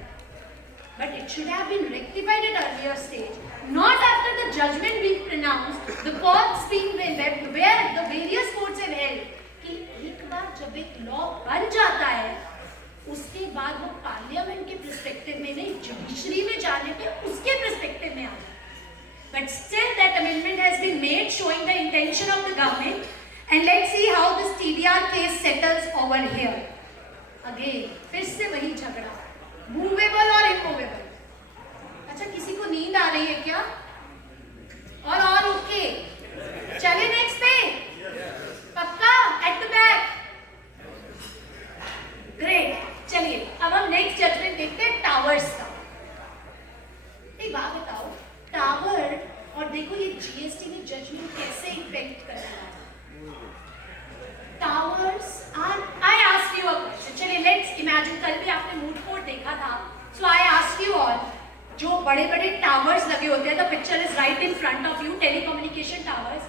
but it should have been rectified at earlier stage. Not after the judgment being pronounced, the courts being where the various courts have held कि एक बार जब एक लॉ बन जाता है, उसके बाद वो पार्लियामेंट के पर्सपेक्टिव में नहीं, जुडिशरी में जाना And let's see how this TDR case settles over here. Again, फिर से वही झगड़ा, मूवेबल और इमूवेबल। अच्छा, किसी को नींद आ रही है क्या? और ओके, चले नेक्स्ट पे, पक्का एट द बैक, ग्रेट। चलिए अब हम नेक्स्ट जजमेंट देखते हैं टावर्स का। एक बात बताओ, टावर और देखो ये जीएसटी में जजमेंट कैसे इम्पैक्ट कर रहा है। Towers are, I ask you a question, चलिए लेट्स इमेजिन, कल भी आपने मूड कोर्ट देखा था, so I ask you all, जो बड़े बड़े टावर्स लगे होते हैं, the picture is right in front of you, telecommunication towers,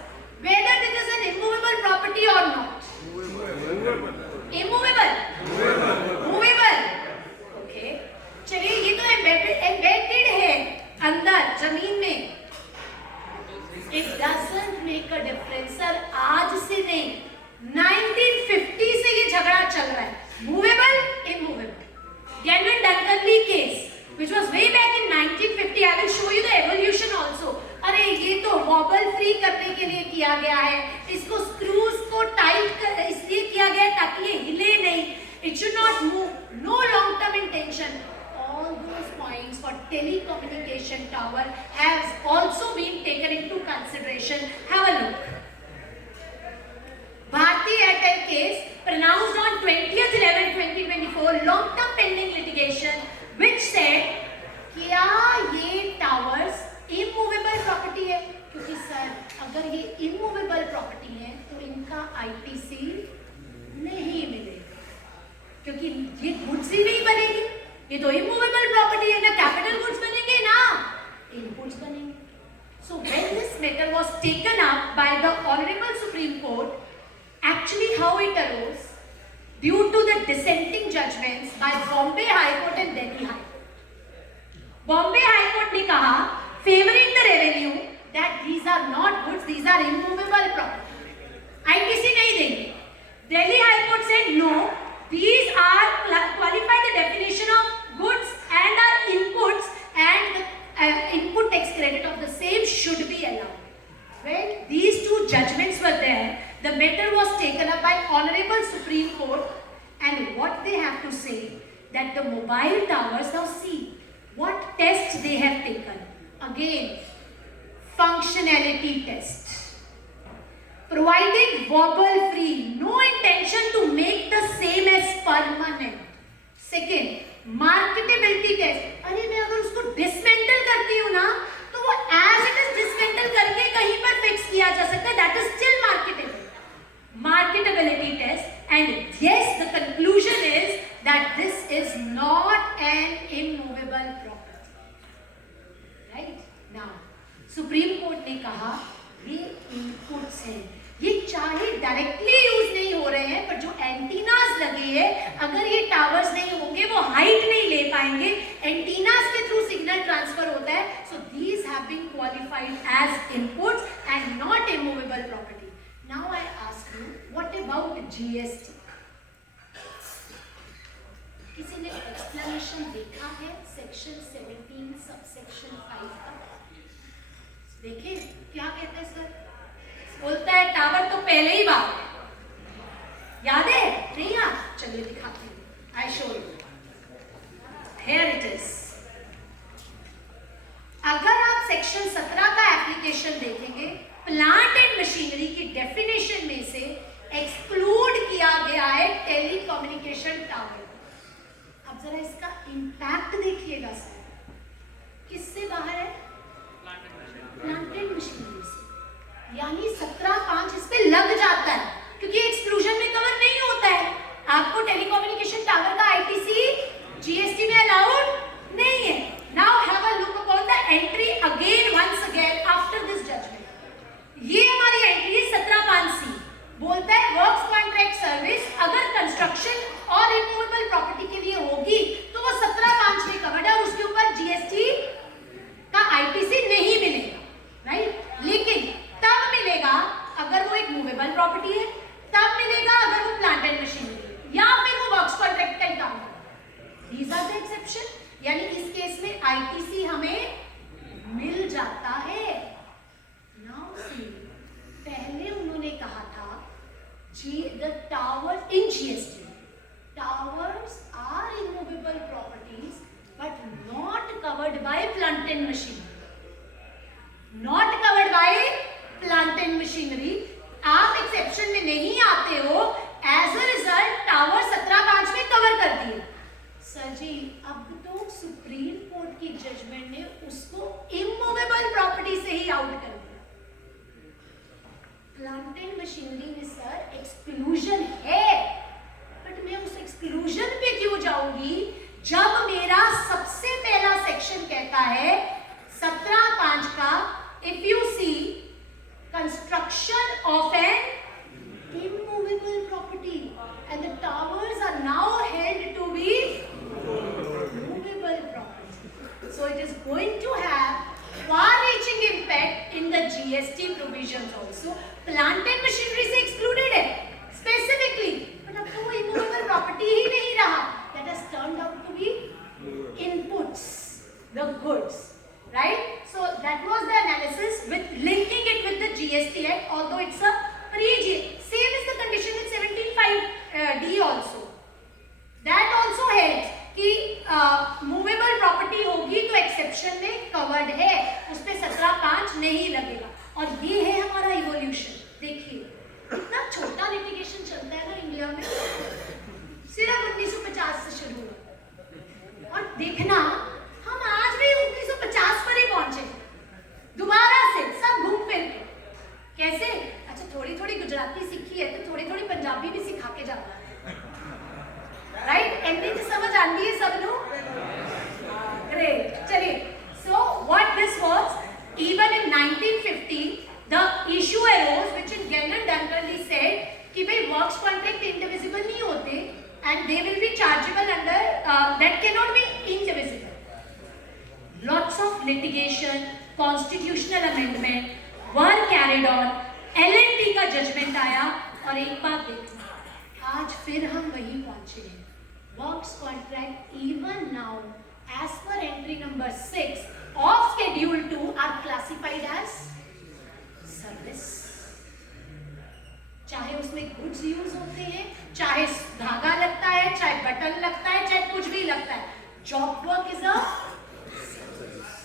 whether it is an immovable property or not. Immovable. Movable. Okay. चलिए ये तो embedded है अंदर जमीन में. It doesn't make a difference. Sir आज से नहीं, 1950 से ये झगड़ा चल रहा है. Movable, immovable. Gannon Dunkerley case, which was way back in 1950. I will show you the evolution also. अरे ये तो वॉबल फ्री करने के लिए किया गया है, इसको स्क्रूज को टाइट इसलिए किया गया है ताकि ये हिले नहीं, it should not move, no long term intention. All those points for telecommunication tower have also been taken into consideration. Have a look. Bharti Airtel case pronounced on 20th 11/2024, long term pending litigation, which said क्या ये towers immovable property है? क्योंकि सर अगर ये immovable property है तो इनका आईटीसी नहीं मिलेगा, क्योंकि ये गुड्स ही नहीं बनेगी, ये तो इमूवेबल प्रॉपर्टी है, ना कैपिटल गुड्स बनेंगे ना इनपुट्स बनेंगे। So when this matter was taken up by the honourable Supreme court, actually how it arose due to the dissenting judgments by Bombay High Court and Delhi High Court. Bombay High Court ने कहा favoring the revenue that these are not goods, these are immovable property, ITC नहीं देंगे। Delhi High Court said no, these are qualify the definition of goods and are inputs, and input tax credit of the same should be allowed. When these two judgments were there, the matter was taken up by Honorable Supreme Court, and what they have to say that the mobile towers, now see what test they have taken. Again, functionality test. Provided wobble free, no intention to make the same as permanent. Second, marketability test. अरे मैं अगर उसको dismantle करती हूँ ना, तो वो as it is dismantle करके कहीं पर fix किया जा सकता है, that is still marketable. Marketability test, and yes, the conclusion is that this is not an immovable property. Right? Now, Supreme Court ने कहा ये inputs हैं, ये चाहे डायरेक्टली यूज नहीं हो रहे हैं, पर जो एंटीनास लगे हैं, अगर ये टावर्स नहीं होंगे वो हाइट नहीं ले पाएंगे, एंटीनास के थ्रू सिग्नल ट्रांसफर होता है, so these have been qualified as inputs and not immovable property. Now I ask you, what about GST? किसी ने एक्सप्लेनेशन देखा है सेक्शन 17 सबसेक्शन 5 का? देखिए क्या कहते हैं सर, बोलता है टावर तो पहले ही बात याद है, नहीं याद? चलिए दिखाती हूँ, I show you, here it is. अगर आप सेक्शन 17 का एप्लीकेशन देखेंगे, प्लांट एंड मशीनरी की डेफिनेशन में से एक्सक्लूड किया गया है टेलीकम्युनिकेशन टावर। अब जरा इसका इंपैक्ट देखिएगा सर, किससे बाहर है? प्लांट एंड मशीनरी से, यानी 17(5) इस पे लग जाता है, क्योंकि एक्सक्लूजन में कवर नहीं होता है। आपको टेलीकम्युनिकेशन टावर का आईटीसी जीएसटी में अलाउड नहीं है। Now have a look about the entry again, once again after this judgement. ये हमारी एंट्री है 17(5)(c), बोलता है वर्क्स कॉन्ट्रैक्ट सर्विस अगर कंस्ट्रक्शन और इमूवेबल प्रॉपर्टी के लिए होगी तो वो 17(5) में कवर्ड है, और उसके ऊपर जीएसटी का आईटीसी नहीं मिलेगा, राइट? लेकिन तब मिलेगा अगर वो एक मूवेबल प्रॉपर्टी है, तब मिलेगा अगर वो प्लांट एंड मशीनरी है, या फिर वो वर्क्स कॉन्ट्रैक्ट का ही काम है। दीज आर द एक्सेप्शन, यानी इस केस में आईटीसी हमें मिल जाता है। नाउ सी, पहले उन्होंने कहा था the towers in GST. Towers are immovable properties but not covered by plant and machinery. Not covered by plant and machinery. आप एक्सेप्शन में नहीं आते हो, एज अ रिजल्ट टावर 17(5) में कवर कर दिए। सर जी अब तो सुप्रीम कोर्ट की जजमेंट ने उसको इमूवेबल प्रॉपर्टी से ही आउट कर दिया। प्लांट एंड मशीनरी में सर एक्सक्लूजन है, बट मैं उस एक्सक्लूजन पे क्यों जाऊंगी जब मेरा सबसे पहला सेक्शन कहता है 17(5) का, if you see construction of an immovable property and the towers are now held to be movable property. So it is going to have far-reaching impact in the GST provisions also. Plant and machinery से excluded है specifically, but अब तो वो immovable property ही नहीं रहा. That has turned out to be inputs, the goods. Right? So that was the analysis with linking it with the GST Act, although it's a pre-GST. Same is the condition with 17(5) D also. That also helps कि movable property होगी तो exception में covered है, उस पे 17(5) नहीं लगेगा। और ये है हमारा evolution। देखिए इतना छोटा litigation चलता है ना इंडिया में, सिर्फ 1950 से शुरू हुआ और देखना हम आज भी 1950 पर ही पहुंचे, दोबारा से सब घूम फिर के। कैसे? अच्छा थोड़ी थोड़ी गुजराती सीखी है तो थोड़ी थोड़ी पंजाबी भी सिखा के जाता है, राइट? एंडिंग समझ आती है सब लोग? ग्रेट। चलिए, so what this was, even in 1950 the issue arose which in Gannon Dunkerley said कि भाई वर्क्स कॉन्ट्रैक्ट इंडिविजिबल नहीं होते and they will be chargeable under that can not be indivisible. Lots of litigation, constitutional amendment were carried on, LNT का judgment आया और एक बात देखो, आज फिर हम वहीं पहुंचे हैं। Works contract even now as per entry number 6 of schedule 2 are classified as service। चाहे उसमें goods यूज होते हैं, चाहे धागा लगता है, चाहे बटन लगता है, चाहे कुछ भी लगता है, job work is a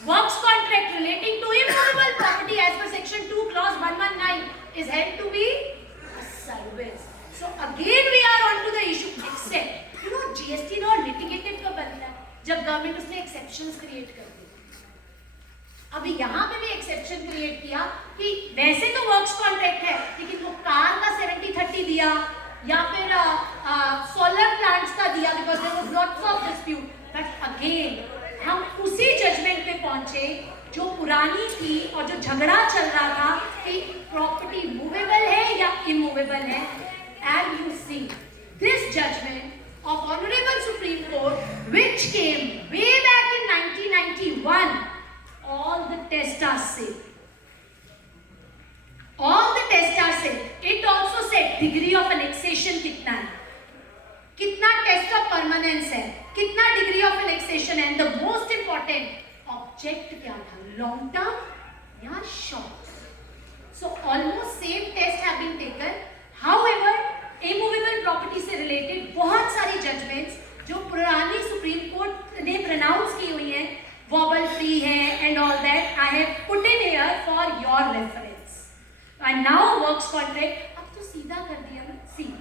works contract relating to immovable property as per section 2 clause 119 is held to be a service. So again we are on to the issue, except you know GST law litigated कब बनता है? जब गवर्नमेंट उसने exceptions create कर दिए। अभी यहाँ पे भी exception create किया कि वैसे तो works contract है, लेकिन वो कार का 70-30 दिया या फिर solar plants का दिया because there was lots of dispute. But again हम उसी जजमेंट पे पहुंचे जो पुरानी थी और जो झगड़ा चल रहा था कि प्रॉपर्टी मूवेबल है या इमूवेबल है। And you see this judgement of honourable Supreme Court which came way back in 1991, all the test are same, all the test are same. It also said degree of annexation कितना है, कितना test of permanence है, कितना degree of annexation है, and the most important object क्या था, long term या short. So almost same test have been taken. However immovable property से रिलेटेड बहुत सारी जजमेंट्स जो पुरानी सुप्रीम कोर्ट ने प्रोनाउंस की हुई हैं, वॉबल फ्री है and all that, I have put in here for your reference. And now works contract अब तो सीधा कर दिया ना, सी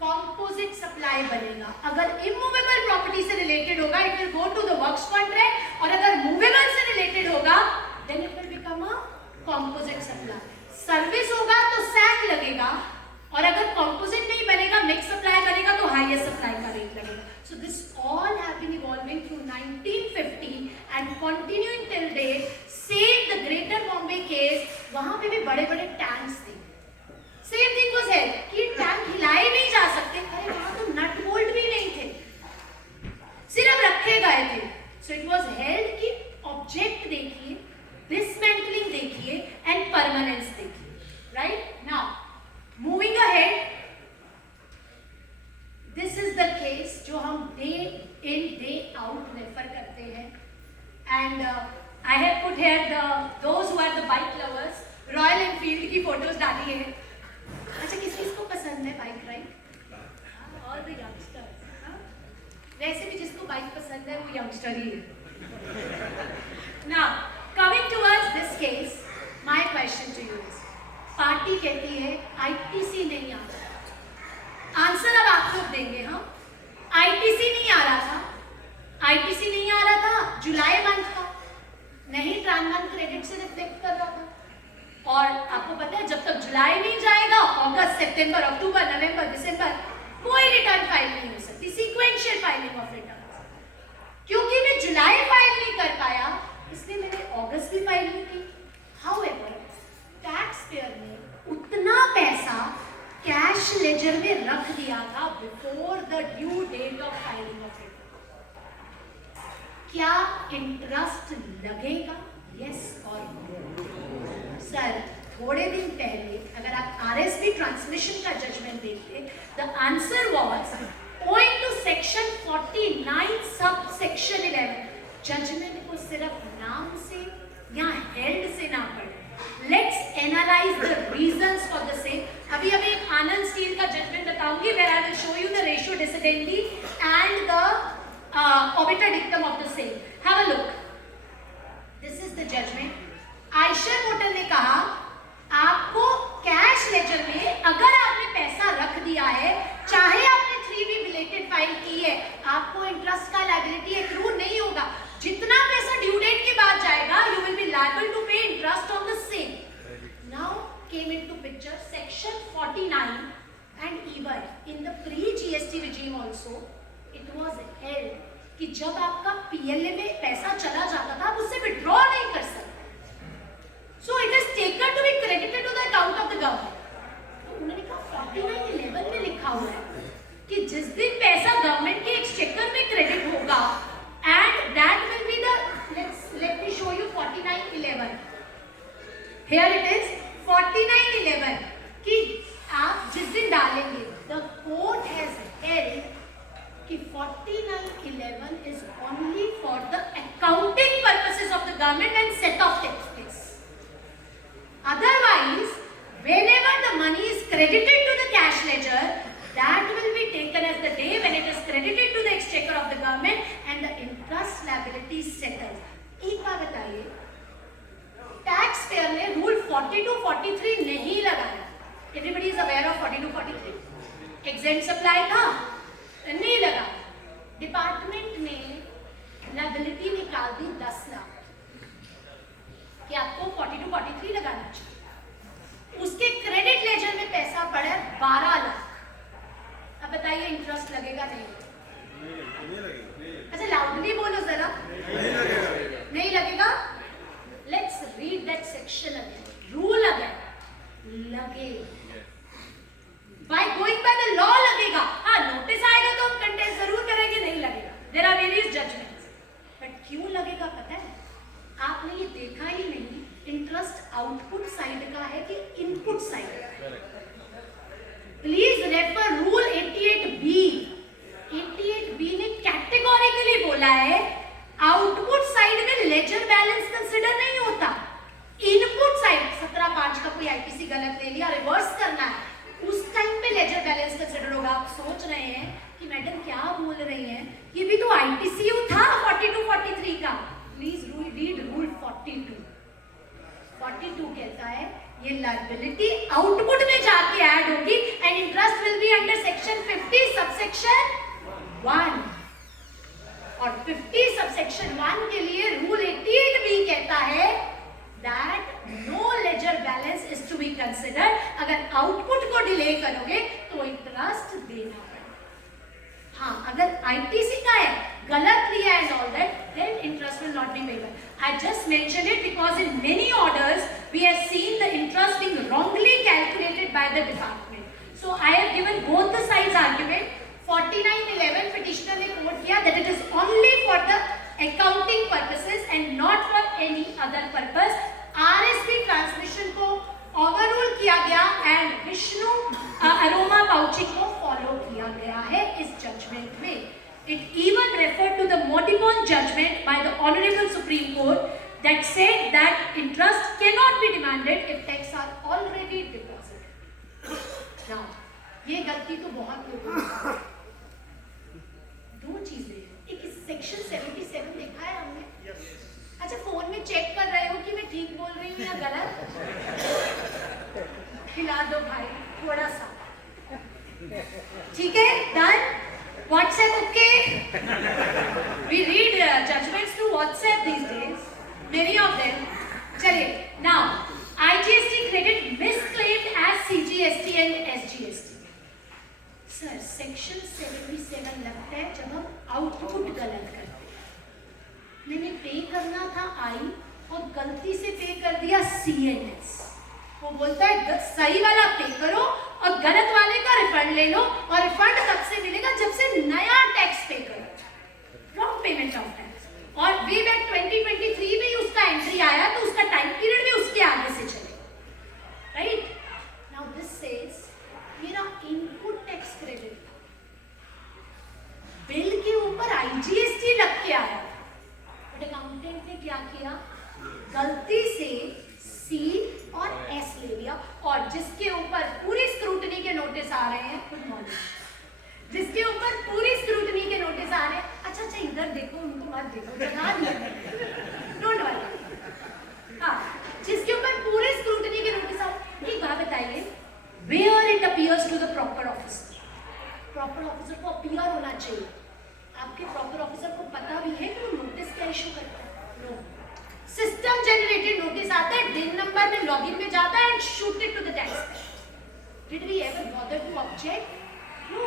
कॉम्पोजिट सप्लाई बनेगा। अगर इमूवेबल प्रॉपर्टी से रिलेटेड होगा it will go to the works contract, और अगर मूवेबल से रिलेटेड होगा then it will become a composite supply. Service होगा तो सैक लगेगा, और अगर कॉम्पोजिट नहीं बनेगा, मिक्स सप्लाई बनेगा तो हाईएस्ट सप्लाई का रेट लगेगा। So this all have been evolving through 1950 and continuing till date. Same the greater Bombay case, वहां पे भी बड़े बड़े टैंक्स थे, सेम थिंग वाज हेल्ड कि टैंक हिलाए नहीं जा सकते। अरे वहां तो नट बोल्ट भी नहीं थे, सिर्फ रखे गए थे। सो इट वाज हेल्ड कि ऑब्जेक्ट देखिए, डिसमेंटलिंग देखिए एंड परमानेंस देखिए। राइट नाउ पसंद है वो यंगस्टर ही है। Now, coming towards this case, my question to you is, party कहती है आईटीसी नहीं आ रहा। आंसर अब आप लोग देंगे हम। आईटीसी नहीं आ रहा था, आईटीसी नहीं आ रहा था जुलाई मंथ का, नहीं ट्रांस मंथ क्रेडिट से रिफ्लेक्ट कर रहा था। और आपको पता है जब तक जुलाई नहीं जाएगा, अगस्त, सितंबर, अक्टूबर, नवंबर, दिसंबर कोई रिटर्न फाइल नहीं हो सकती, सीक्वेंशियल फाइलिंग ऑफ रिटर्न। क्योंकि मैं जुलाई फाइल नहीं कर पाया, इसलिए मैंने अगस्त भी फाइल नहीं की। हाउएवर, टैक्स पेयर ने उतना पैसा कैश लेजर में रख दिया था before the due date of filing of return. क्या इंटरेस्ट लगेगा? यस और नो? सर, थोड़े दिन पहले अगर आप आरएसबी ट्रांसमिशन का जजमेंट देखते, the answer was owing to section 49 sub section 11। जजमेंट को सिर्फ नाम से या हेल्ड से ना पढ़े, let's analyse the reasons for the same. अभी एक आनंद स्टील का जजमेंट बताऊंगी, where I will show you the ratio decidendi and the obiter dictum of the same. Have a look, this is the judgment. Eicher motor ने कहा आपको cash ledger में अगर आपने पैसा रख दिया है, चाहे आपने 3B बिलेटेड फाइल की है, आपको इंटरेस्ट का लायबिलिटी एक्रू नहीं होगा। जितना पैसा ड्यू डेट के बाद जाएगा, you will be liable to pay interest on the same. Now came into picture section 49 and even in the pre-GST regime also it was held कि जब आपका PLA में पैसा चला जाता था, आप उससे withdraw नहीं कर सकते। So it is taken to be credited to the account of the government. तो उन्होंने कहा 49(11) में लिखा हुआ है कि जिस दिन पैसा गवर्नमेंट के एक्सचेकर में क्रेडिट होगा, and that will be the, let me show you 49(11). Here it is 49(11) कि आप जिस दिन डालेंगे, the court has held कि 49(11) is only for the accounting purposes of the government and set off takes place. Otherwise, whenever the money is credited to the cash ledger, that will be taken as the day when it is credited to the exchequer of the government and the interest liability is settled. एक बात बताइए, tax payer ने रूल 42-43 नहीं लगाया। Everybody is aware of 42-43. Exempt supply था, नहीं लगा। डिपार्टमेंट ने लायबिलिटी निकाल दी 10 लाख कि आपको 42-43 लगाना चाहिए। उसके क्रेडिट लेजर में पैसा पड़ा 12 लाख। अब बताइए इंटरेस्ट लगेगा? नहीं लगेगा। अच्छा लाउडली बोलो जरा। नहीं लगेगा। Let's read that section again, rule again. लगेगा, by going by the law लगेगा। हाँ, नोटिस आएगा तो हम कंटेस्ट जरूर करेंगे, नहीं लगेगा। There are various judgments, but क्यों लगेगा पता है? आपने ये देखा ही नहीं, इंटरेस्ट आउटपुट साइड का है कि इनपुट साइड का? Please refer rule 88B। 88B ने कैटेगोरिकली बोला है आउटपुट साइड में लेजर बैलेंस कंसिडर नहीं होता, इनपुट साइड 17(5) का कोई आईटीसी गलत ले लिया, रिवर्स करना है, उस टाइम पे लेजर बैलेंस कंसिडर होगा। आप सोच रहे हैं कि मैडम क्या बोल रही हैं, ये भी तो आईटीसीयू था 42-43 का। Please read rule 42। 42 कहता है ये लायबिलिटी आउटपुट में जाके ऐड होगी and interest will be under section 50 सबसेक्शन 1। और 50 सबसेक्शन 1 के लिए रूल 88B कहता है that no ledger balance is to be considered। अगर आउटपुट को डिले करोगे तो इंटरेस्ट देना पड़ेगा। हाँ, अगर आईटीसी का है, गलत लिया and all that, then interest will not be payable. I just mentioned it because in many orders we have seen the interest being wrongly calculated by the department. So I have given both the sides argument. 49(11) petitioner ने quote किया that it is only for the accounting purposes and not for any other purpose. RSP transmission को ओवररूल किया गया एंड विष्णु अरोमा पाउची को फॉलो किया गया है इस जजमेंट में। It even referred to the moribund judgment by the Honorable Supreme Court that said that interest cannot be demanded if tax are already deposited. Now, ये गलती तो बहुत लोगों ने की। दो चीजें हैं, एक सेक्शन 77 देखा है हमने? अच्छा, फोन में चेक कर रहे हो कि मैं ठीक बोल रही हूँ या गलत? हिला दो भाई थोड़ा सा, ठीक है? Done? WhatsApp okay? We read judgments through WhatsApp these days, many of them. चलिए, now IGST credit misclaimed as CGST and SGST. Sir section 77 लगता है जब हम आउटपुट गलत करते हैं। मैंने पे करना था आई और गलती से पे कर दिया CNS। वो बोलता है सही वाला पे करो और गलत वाले का रिफंड ले लो, और रिफंड तब से मिलेगा जब से नया टैक्स पे करो, रॉन्ग पेमेंट ऑफ टैक्स। और वे बैक 2023 में ही उसका एंट्री आया, तो उसका टाइम पीरियड भी उसके आगे से चले, राइट? नाउ दिस सेज मेरा इनपुट टैक्स क्रेडिट बिल के ऊपर IGST लग के आया, बट अकाउंटेंट ने क्या किया? गलती से C और S ले लिया, और जिसके ऊपर पूरी स्क्रूटनी के नोटिस आ रहे हैं, गुड मॉर्निंग, जिसके ऊपर पूरी स्क्रूटनी के नोटिस आ रहे हैं, अच्छा इधर देखो, उनको मत देखो, जगा दिया, डोंट वरी, हाँ, जिसके ऊपर पूरी स्क्रूटनी के नोटिस आ रहे हैं, एक बात बताइए, where it appears to the proper officer, proper officer को अपीयर होना चाहिए। आपके प्रॉपर ऑफिसर को पता भी है कि वो नोटिस क्या इशू करता है? नो, सिस्टम जनरेटेड नोटिस आता है, दिन नंबर में लॉगिन में जाता है and shoot it to the tax payer. Did we ever bother to object? No,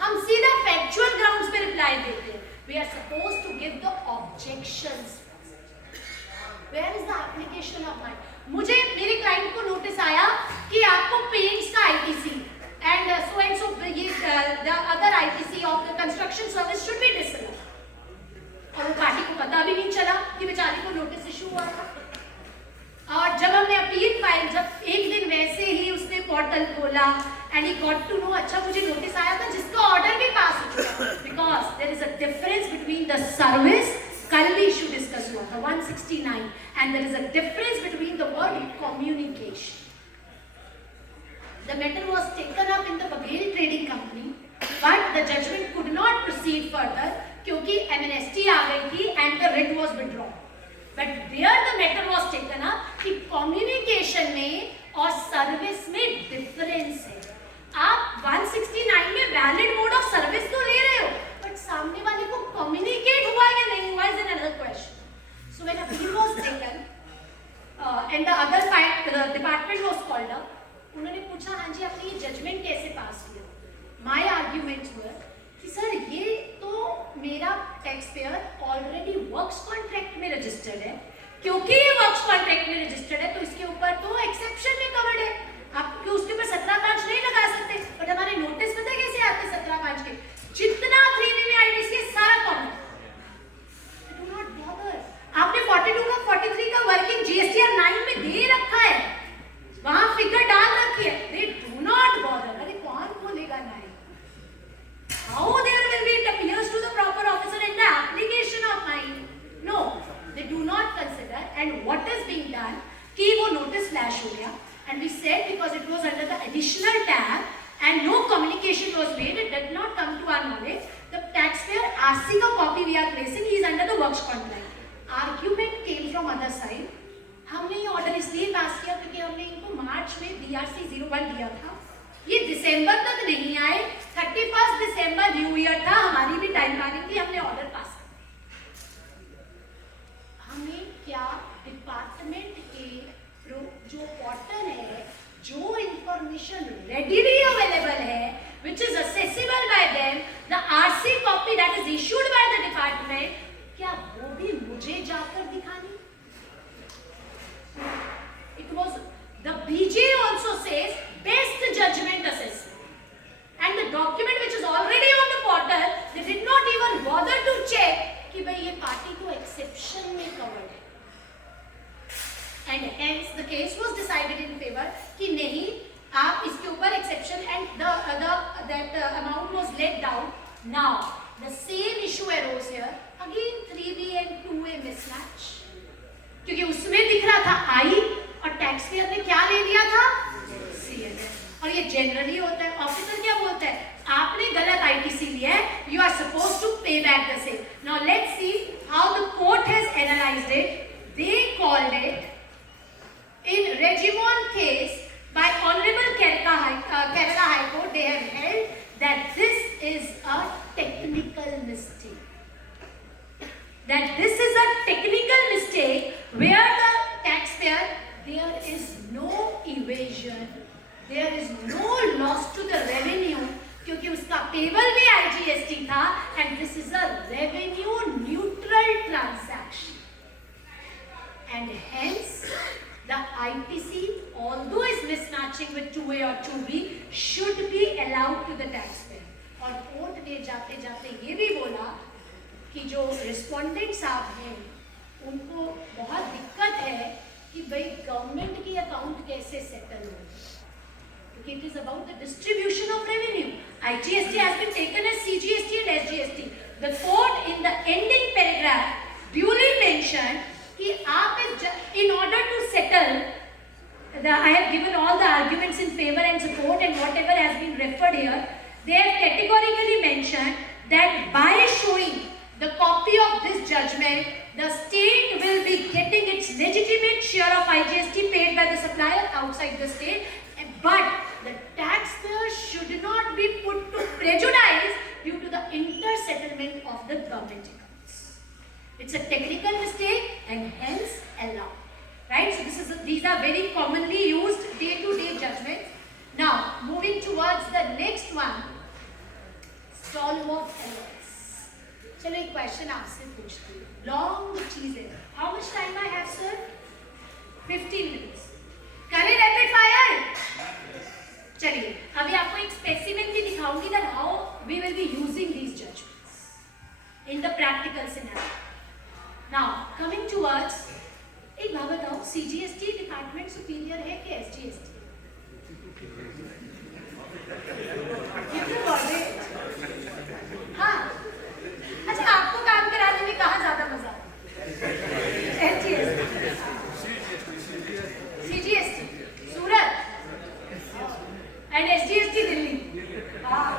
हम सीधा फैक्चुअल ग्राउंड्स पे रिप्लाई देते हैं। We are supposed to give the objections. Where is the application of mind? मुझे मेरे क्लाइंट को नोटिस आया कि आपको पेंट्स का ITC and so ये the other ITC of the construction service should be disallowed, और वो पार्टी को पता भी नहीं चला कि बेचारी को नोटिस इशू हुआ था। और जब हमने अपील फाइल, जब एक दिन वैसे ही उसने पोर्टल खोला and he got to know, अच्छा मुझे नोटिस आया था जिसका ऑर्डर भी पास हो चुका, because there is a difference between the service, कल भी इशू डिस्कस हुआ था 169, and there is a difference between the word communication. The matter was taken up in the Baghel Trading Company, but the judgment could not proceed further क्योंकि MNST आ गई थी and the writ was withdrawn. But there the matter was taken up कि communication में और service में difference है। आप 169 में valid mode of service तो ले रहे हो, but सामने वाले को communicate हुआ या नहीं हुआ is another question. So when appeal was taken and the other side, the department was called up, उन्होंने पूछा हाँ जी आपने ये जजमेंट कैसे पास किया? माय आर्ग्यूमेंट्स वर कि सर ये तो मेरा tax payer already works contract में रजिस्टर्ड है, क्योंकि ये वर्क्स कॉन्ट्रैक्ट में रजिस्टर्ड है तो इसके ऊपर तो एक्सेप्शन में कवर्ड है, आप उसके ऊपर 17(5) नहीं लगा सकते, बट हमारे नोटिस पता है कैसे आते 17(5) के, जितना 3B में ITC के सारा कॉमन। डू नॉट बॉदर, आपने 42 का 43 का वर्किंग GSTR 9 में दे रखा है, वहां फिगर डाल रखी है, they do not bother। अरे कौन बोलेगा नहीं? How there will be it appears to the proper officer in the application of mine? No, they do not consider, and what is being done कि वो notice flash हो गया, and we said because it was under the additional tab and no communication was made, it did not come to our knowledge. The taxpayer RC का copy we are placing, he is under the works contract. Argument came from other side. हमने ये ऑर्डर इसलिए पास किया क्योंकि हमने इनको मार्च में BRC 01 दिया था, ये दिसंबर तक नहीं आए, 31 दिसंबर न्यू ईयर था, हमारी भी टाइम प्लानिंग थी, हमने ऑर्डर पास कर। हमें क्या डिपार्टमेंट के जो पोर्टल है, जो इंफॉर्मेशन रेडीली अवेलेबल है, which is accessible by them, the RC copy that is issued by the department, क्या वो भी मुझे जाकर दिखानी? It was the BJ also says best judgment assessment, and the document which is already on the portal, they did not even bother to check कि भाई ये पार्टी तो exception में covered है, and hence the case was decided in favor कि नहीं आप इसके ऊपर exception, and that amount was let down. Now the same issue arose here again, 3B and 2A mismatch, क्योंकि उसमें दिख रहा था I और टैक्स पेयर ने क्या ले लिया था? CNS, और ये जनरली होता है. ऑफिसर क्या बोलता है? आपने गलत आईटीसी लिया है, you are supposed to pay back the same. Now let's see how the court has analyzed it. They called it in Regimon case by Honorable Kerala High Court. They have held that this is a technical mistake. That this is a technical mistake where the taxpayer, there is no evasion, there is no loss to the revenue क्योंकि उसका पेबल भी IGST था and this is a revenue neutral transaction and hence the ITC although is mismatching with 2A or 2B should be allowed to the taxpayer. और कोर्ट ने जाते जाते ये भी बोला कि जो रिस्पोंडेंट साहब हैं उनको बहुत दिक्कत है कि भाई गवर्नमेंट की अकाउंट कैसे सेटल हो, क्योंकि it is about the distribution of revenue. IGST has been taken as CGST and SGST. The court in the ending paragraph duly mentioned कि आप in order to settle, I have given all the arguments in favor and support and whatever has been referred here, they have categorically mentioned that by showing the copy of this judgment, the state will be getting its legitimate share of IGST paid by the supplier outside the state, but the taxpayer should not be put to prejudice due to the inter-settlement of the government accounts. It's a technical mistake and hence allowed. Right? So these are very commonly used day-to-day judgments. Now, moving towards the next one, stalwart alloys. चलो एक क्वेश्चन आपसे पूछती हूँ. लॉन्ग चीज है. How much time I have sir? 15 मिनट्स. करें rapid fire? चलिए अभी आपको एक स्पेसिमेन भी दिखाऊंगी that how we will be using these judgments in the practical scenario. Now coming towards, एक बात बताओ, CGST डिपार्टमेंट सुपीरियर है कि SGST? हाँ, अच्छा आपको काम कराने में कहाँ ज्यादा मजा आता? CGST सूरत and SGST दिल्ली,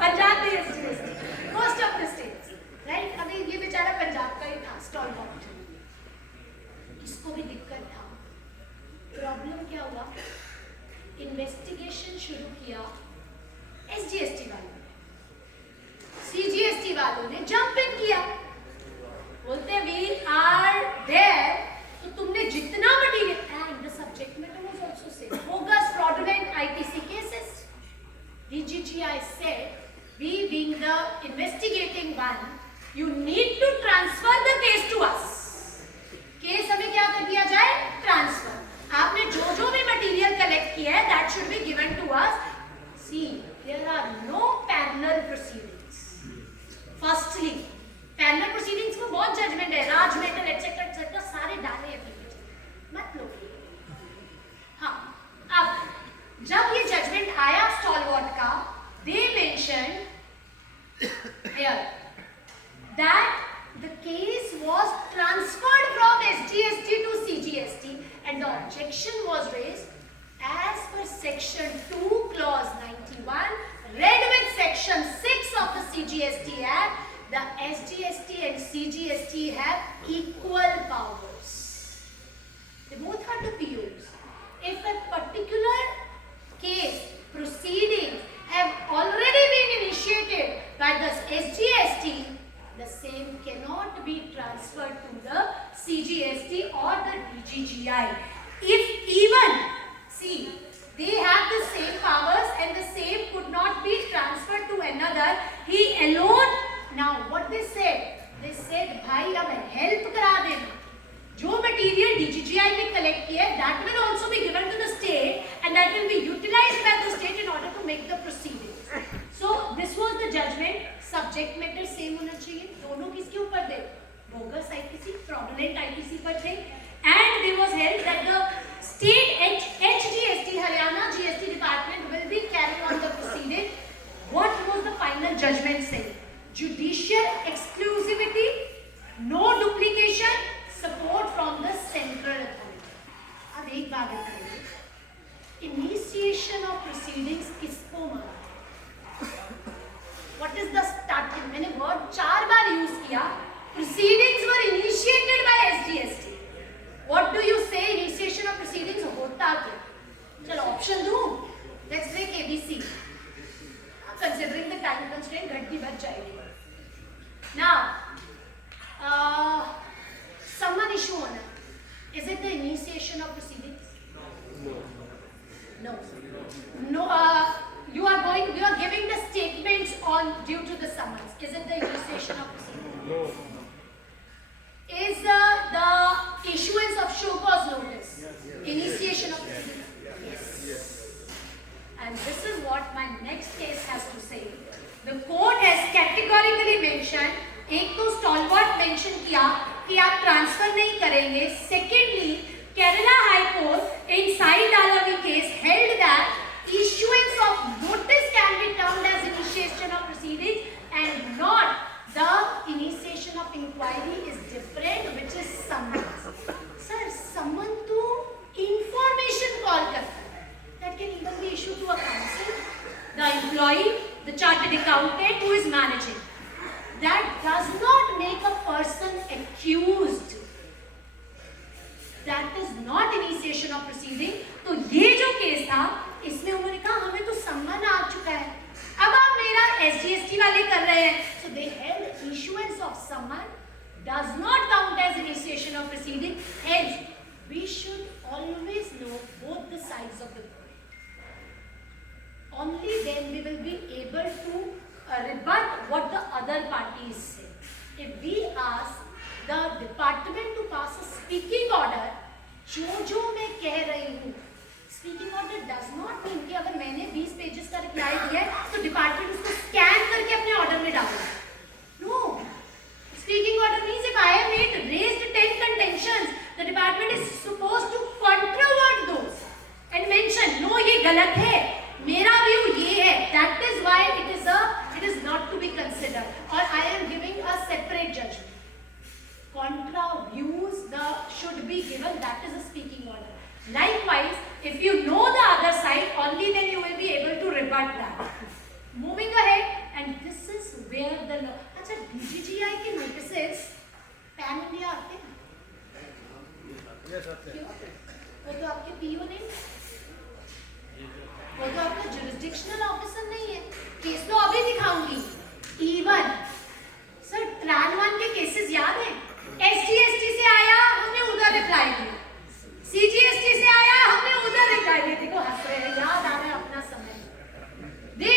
पंजाब में SGST, most of the states, right? अभी ये बेचारा पंजाब का ही था, स्टॉलवॉर्ट. इसको भी दिक्कत था. प्रॉब्लम क्या हुआ? इन्वेस्टिगेशन शुरू किया SGST वालों ने, CGST वालों ने जंप इन किया. बोलते वी आर देयर, तो तुमने जितना material, and the subject matter was also same, bogus fraudulent ITC cases. DGGI said, we being the investigating one, you need to transfer the case to us. Case हमें क्या कर दिया जाए? ट्रांसफर. आपने जो जो भी मटेरियल कलेक्ट किया है that should be given to us. See, there are no parallel proceedings. Firstly, parallel proceedings में बहुत जजमेंट है, राज मेटल एटसेट्रा एटसेट्रा सारे डाले हैं, मत लो. हाँ, अब जब ये जजमेंट आया स्टॉलवॉर्ट का, they mentioned here that the case was transferred from SGST to CGST and the objection was raised as per section 2 clause 91 read with section 6 of the CGST Act. The SGST and CGST have equal powers. They both are the POs. If a particular case proceedings have already been initiated by the SGST, the same cannot be transferred to the CGST or the DGGI. If even, see, they have the same powers and the same could not be transferred to another, he alone. Now what they said, भाई अब help करा देना. जो material DGGI ने कलेक्ट किया है, that will also be given to the state and that will be utilized by the state in order to make the proceedings. So this was the judgment. Subject matter same होना चाहिए. दोनों किसके ऊपर थे? Bogus ITC, fraudulent ITC पर थे. And there was held that the state HGST, Haryana GST department will be carrying on the proceeding. What was the final judgment saying? Judicial exclusivity, no duplication, support from the central authority. अब एक बात बताइए, initiation of proceedings किसको time constraint घटती बच जाएगी. Now, summon issue होना. Is it the initiation of proceedings? No. You are giving the statements on due to the summons. Is it the initiation of proceedings? No. Is the issuance of show cause notice initiation of proceedings? Yes. And this is what my next case has to say. The court has categorically mentioned, एक तो stalwart mention किया कि आप ट्रांसफर नहीं करेंगे. सेकेंडली, Kerala high court in Sai Dalavi case held that issuance of notice can be termed as initiation of proceedings and not the initiation of inquiry is different, which is summons. Sir, summon to information call करता है. That can even be issued to a counsel, the employee, the chartered accountant who is managing. That does not make a person accused. That is not initiation of proceeding. तो ये जो केस था, इसमें उन्होंने कहा हमें तो सम्मन आ चुका है, अब आप मेरा SGST वाले कर रहे हैं. So they held issuance of summon does not count as initiation of proceeding. Hence, we should always know both the sides of the coin. Only then we will be able to rebut what the other party is saying. If we ask the department to pass a speaking order, जो मैं कह रही हूँ, speaking order does not mean कि अगर मैंने 20 पेजेस का रिप्लाई दिया है तो डिपार्टमेंट उसको स्कैन करके अपने ऑर्डर में डालो. No. Speaking order means if I have raised 10 contentions, the department is supposed to controvert those and mention, no, ये गलत है, मेरा व्यू ये है. That is why it is not to be considered, or I am giving a separate judgment. Contra views should be given. That is a speaking order. Likewise, if you know the other side, only then you will be able to rebut that. Moving ahead, and this is where the law. अच्छा, DGGI के notices pan India आते हैं? क्यों? वो तो आपके PO नहीं, वो तो आपका jurisdictional officer नहीं है. केस तो अभी दिखाऊंगी. Even सर ट्रान 1 के केसेस याद हैं? SGST से आया, हमने उधर रिप्लाई दिया. CGST से आया, हमने उधर रिप्लाई दिया. देखो हंस रहे हैं, याद आ रहा है अपना समय. They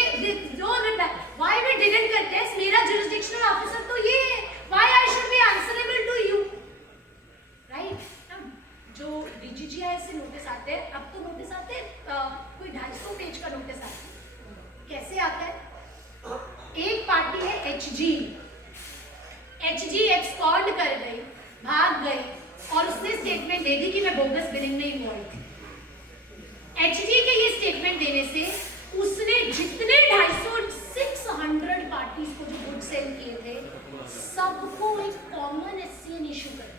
don't reply. Why we didn't contest? मेरा jurisdictional officer तो ये है. Why I should be answerable to you? Right? जो DGGI से नोटिस आते हैं, अब तो नोटिस आते हैं, कोई 250 पेज का नोटिस आता है. कैसे आता है? एक पार्टी है HG एक्सकॉर्ड कर गई, भाग गई और उसने स्टेटमेंट दे दी कि मैं बोगस बिलिंग में इन्वॉल्व थी. HG के ये स्टेटमेंट देने से उसने जितने 600 पार्टीज को जो गुड सेल किए थे, सबको एक कॉमन SCN इशू कर दिया.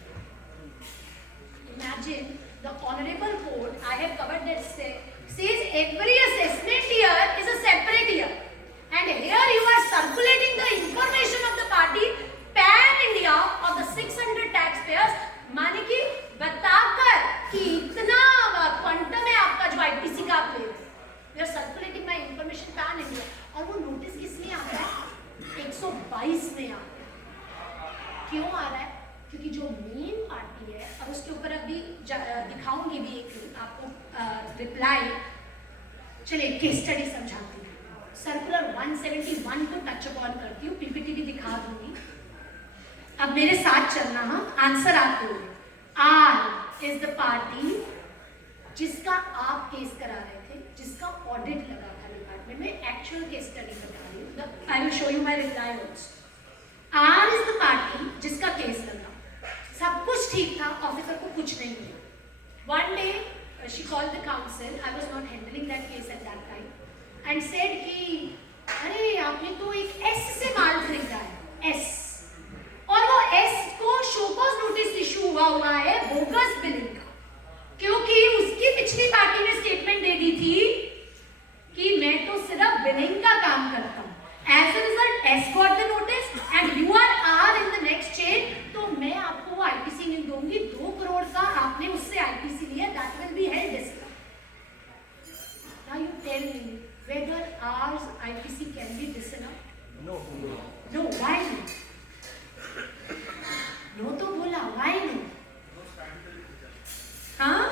Imagine the honorable court, I have covered that, says every assessment year is a separate year, and here you are circulating the information of the party pan India of the 600 taxpayers, माने कि बताकर कि इतना क्वांटम है आपका जो IPC का आप ले रहे हैं. We are circulating my information pan India. और वो नोटिस किस में आता है? 122 में आता है. क्यों आ रहा है? क्योंकि जो मेन पार्टी है, अब उसके ऊपर अभी दिखाऊंगी भी एक आपको रिप्लाई. चलिए केस स्टडी समझाती हूँ. सर्कुलर 171 को टच अपॉन करती हूँ, PPT भी दिखा दूंगी. अब मेरे साथ चलना. हाँ, आंसर आप दोगे. R इज द पार्टी जिसका आप केस करा रहे थे, जिसका ऑडिट लगा था डिपार्टमेंट में. एक्चुअल केस स्टडी बता रही हूँ. आई will show you my reply also. R is the party जिसका केस लगा, सब कुछ ठीक था, ऑफिसर को कुछ नहीं मिला. One day she called the council, I was not handling that case at that time, and said कि अरे आपने तो एक S से माल खरीदा है, S, और वो S को शो कॉज नोटिस इशू हुआ है बोगस बिलिंग का, क्योंकि उसकी पिछली पार्टी ने स्टेटमेंट दे दी थी कि मैं तो सिर्फ बिलिंग का काम करता हूँ. As a result, S got the notice and you are R in the next chain, तो मैं आपको वो IPC नहीं दूंगी. 2 करोड़ का आपने उससे IPC लिया, that will be held discount. Now you tell me, whether ours IPC can be disallowed? No. No, why no? No तो बोला, why no? हाँ?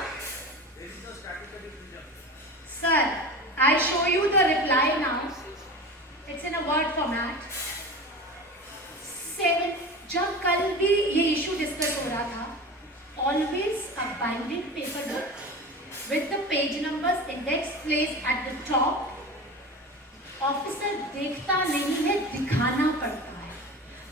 Sir, I show you the reply now. It's in a word format. 7. जब कल भी ये issue discuss हो रहा था, always a binding paper book with the page numbers index placed at the top. Officer देखता नहीं है, दिखाना पड़ता है.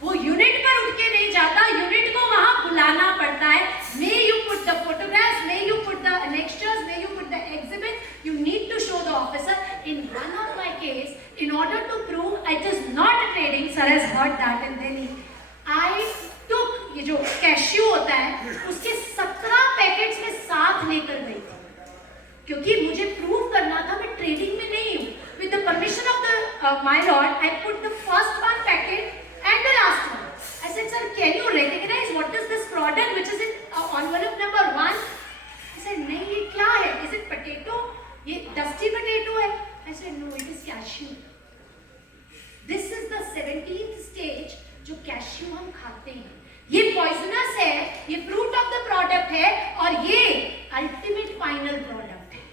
वो यूनिट पर उठ के नहीं जाता, यूनिट को वहां बुलाना पड़ता है. May you put the photographs, may you put the annexures, may you put the exhibits. You need to show the officer. In one of my case, in order to prove it is not trading, sir has heard that, and then I took ये जो कैश्यू होता है उसके 17 पैकेट्स में साथ लेकर गई, क्योंकि मुझे प्रूव करना था मैं ट्रेडिंग में नहीं हूँ. With the permission of the my lord, I put the first one packet and the last one. I said, sir, can you recognize what is this product which is in envelope number 1? He said, नहीं ये क्या है? Is it potato? ये dusty potato है? I said, no, it is cashew. This is the 17th stage जो कैश्यू हम खाते हैं. ये पॉइजनस है, ये फ्रूट ऑफ द प्रोडक्ट है, और ये अल्टीमेट फाइनल प्रोडक्ट है.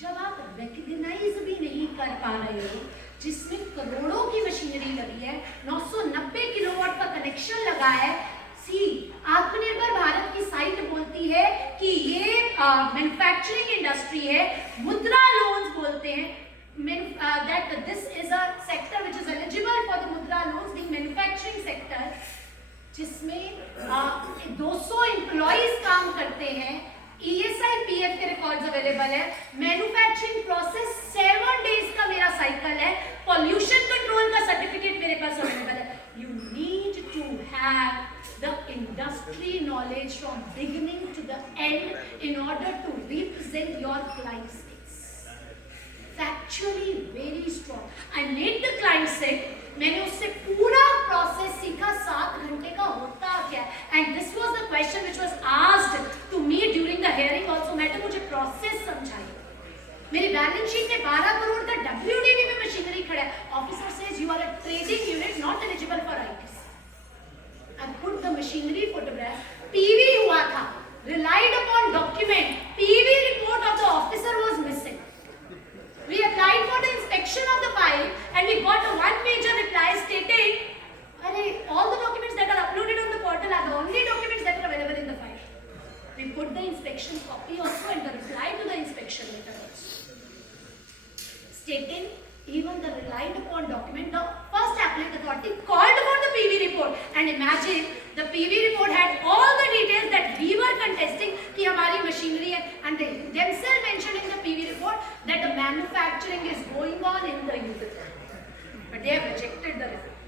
जब आप रिकग्नाइज भी नहीं कर पा रहे हो, जिसमें करोड़ों की मशीनरी लगी है, 990 किलोवाट का कनेक्शन लगा है. सी, आत्मनिर्भर भारत की साइट बोलती है कि ये मैन्युफैक्चरिंग इंडस्ट्री है. मुद्रा लोन्स बोलते हैं that this is a sector which is eligible for the mudra loans, being manufacturing sector, जिसमें 200 एम्प्लॉइज काम करते हैं. ESI PF के रिकॉर्ड्स अवेलेबल है. मैन्युफैक्चरिंग प्रोसेस 7 डेज का मेरा साइकिल है. पॉल्यूशन कंट्रोल का सर्टिफिकेट मेरे पास अवेलेबल है. You need to have the industry knowledge from beginning to the end in order to represent your clients. Factually very strong. I made the client sit. मैंने उससे पूरा प्रोसेस सीखा. 7 घंटे का होता क्या, and this was the question which was asked to me during the hearing also. Madam मुझे प्रोसेस समझाइए. मेरी बैलेंस शीट में 12 करोड़ का WDV में मशीनरी खड़ा है. Officer says you are a trading unit not eligible for ITC. I put the machinery photograph. PV हुआ था, relied upon document. PV report of the officer was missing. We applied for the inspection of the file and we got a one major reply stating, all the documents that are uploaded on the portal are the only documents that are available in the file. We put the inspection copy also and the reply to the inspection letter also, stating even the relied upon document, the first appellate authority called for the PV report, and imagine the PV report had all the details that we were contesting कि हमारी मशीनरी है, and they themselves mentioned in the PV report that the manufacturing is going on in the unit, but they have rejected the report,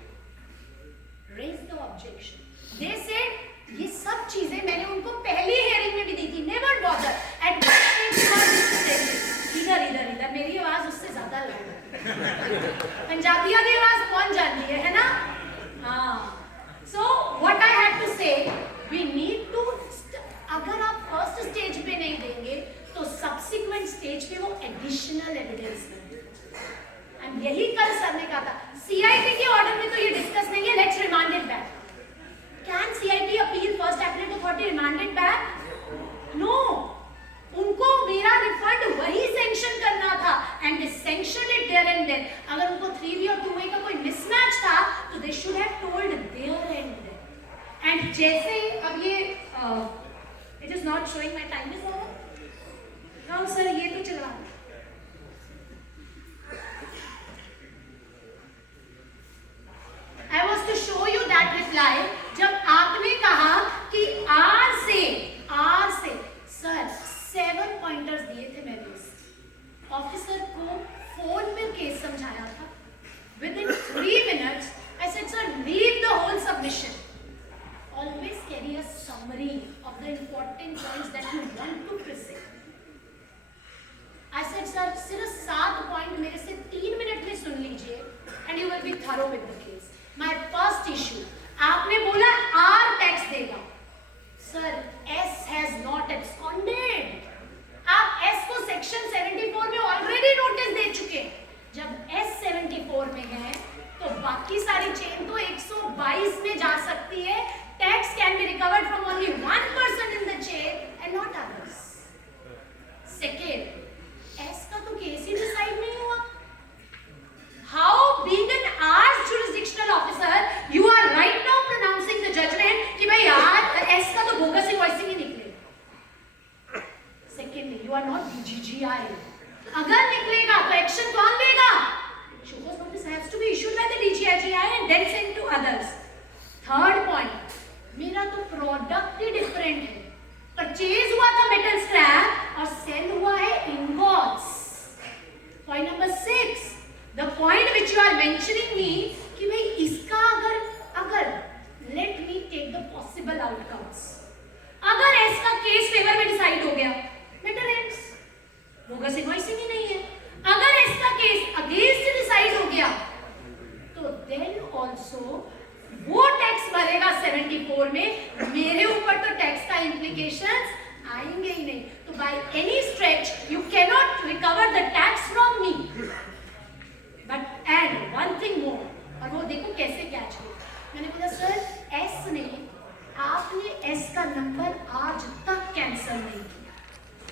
raised the objection. They said ये सब चीजें मैंने उनको पहली हेयरिंग में भी दी थी. Never bother at that time. इधर मेरी आवाज उससे ज्यादा लाउड है. पंजाबियों की आवाज कौन जानती है ना? हाँ. So what I had to say, we need to अगर आप फर्स्ट स्टेज पे नहीं देंगे तो सब्सिक्वेंट स्टेज पे वो एडिशनल एविडेंस देंगे. एंड यही कल सर ने कहा था. CIT के ऑर्डर में तो ये डिस्कस नहीं है. Let's remand it back. Can CIT appeal first appellate authority remand it back? No. उनको मेरा रिफंड वही सैंक्शन करना था and they sanctioned it there and then. अगर उनको 3B और 2A का कोई मिसमैच था तो they should have told there and then. And जैसे अब ये it is not showing my time is over. No sir, ये तो चला. I was to show you that reply. जब आपने कहा कि आर से सर 7 पॉइंटर्स दिए थे मेरे ऑफिसर को फोन में केस समझाया था. Within 3 minutes, I said, sir, read the whole submission. Always carry a summary of the important points that you want to present. I said, sir, सिर्फ 7 पॉइंट मेरे से 3 मिनट में सुन लीजिए and you will be thorough with the case. My first issue, आपने बोला R tax देगा. Sir, S has not absconded. आप S को सेक्शन 74 में ऑलरेडी नोटिस दे चुके हैं. 74 में है तो बाकी सारी चेन तो 122 में जा सकती है. Tax can be recovered from only one person in the chain and not others. Second, S का तो केस ही डिसाइड नहीं हुआ. How, being an R's jurisdictional officer, you are right now pronouncing the judgment कि भाई यार एस का तो बोगस इनवॉइसिंग ही निकलेगा. Secondly, you are not DGGI. अगर निकलेगा तो एक्शन कौन लेगा? Show cause notice has to be issued by the DGGI and then sent to others. Third point, मेरा तो प्रोडक्ट ही डिफरेंट है. परचेज हुआ था मेटल स्क्रैप और सेल हुआ है ingots. Point number 6, the point which you are mentioning me कि भाई इसका अगर let me take the possible outcomes. अगर इसका केस फेवर में डिसाइड हो गया, मैटर एंड्स, बोगस इनवॉइसिंग ही नहीं है. अगर इसका केस अगेंस्ट डिसाइड हो गया तो देन ऑल्सो वो टैक्स भरेगा 74 में. मेरे ऊपर तो टैक्स का इम्प्लीकेशंस आएंगे ही नहीं. तो by any stretch you cannot recover the tax from me. But and one thing more, और वो देखो कैसे कैच किया. मैंने बोला सर एस ने, आपने एस का नंबर आज तक कैंसिल नहीं किया.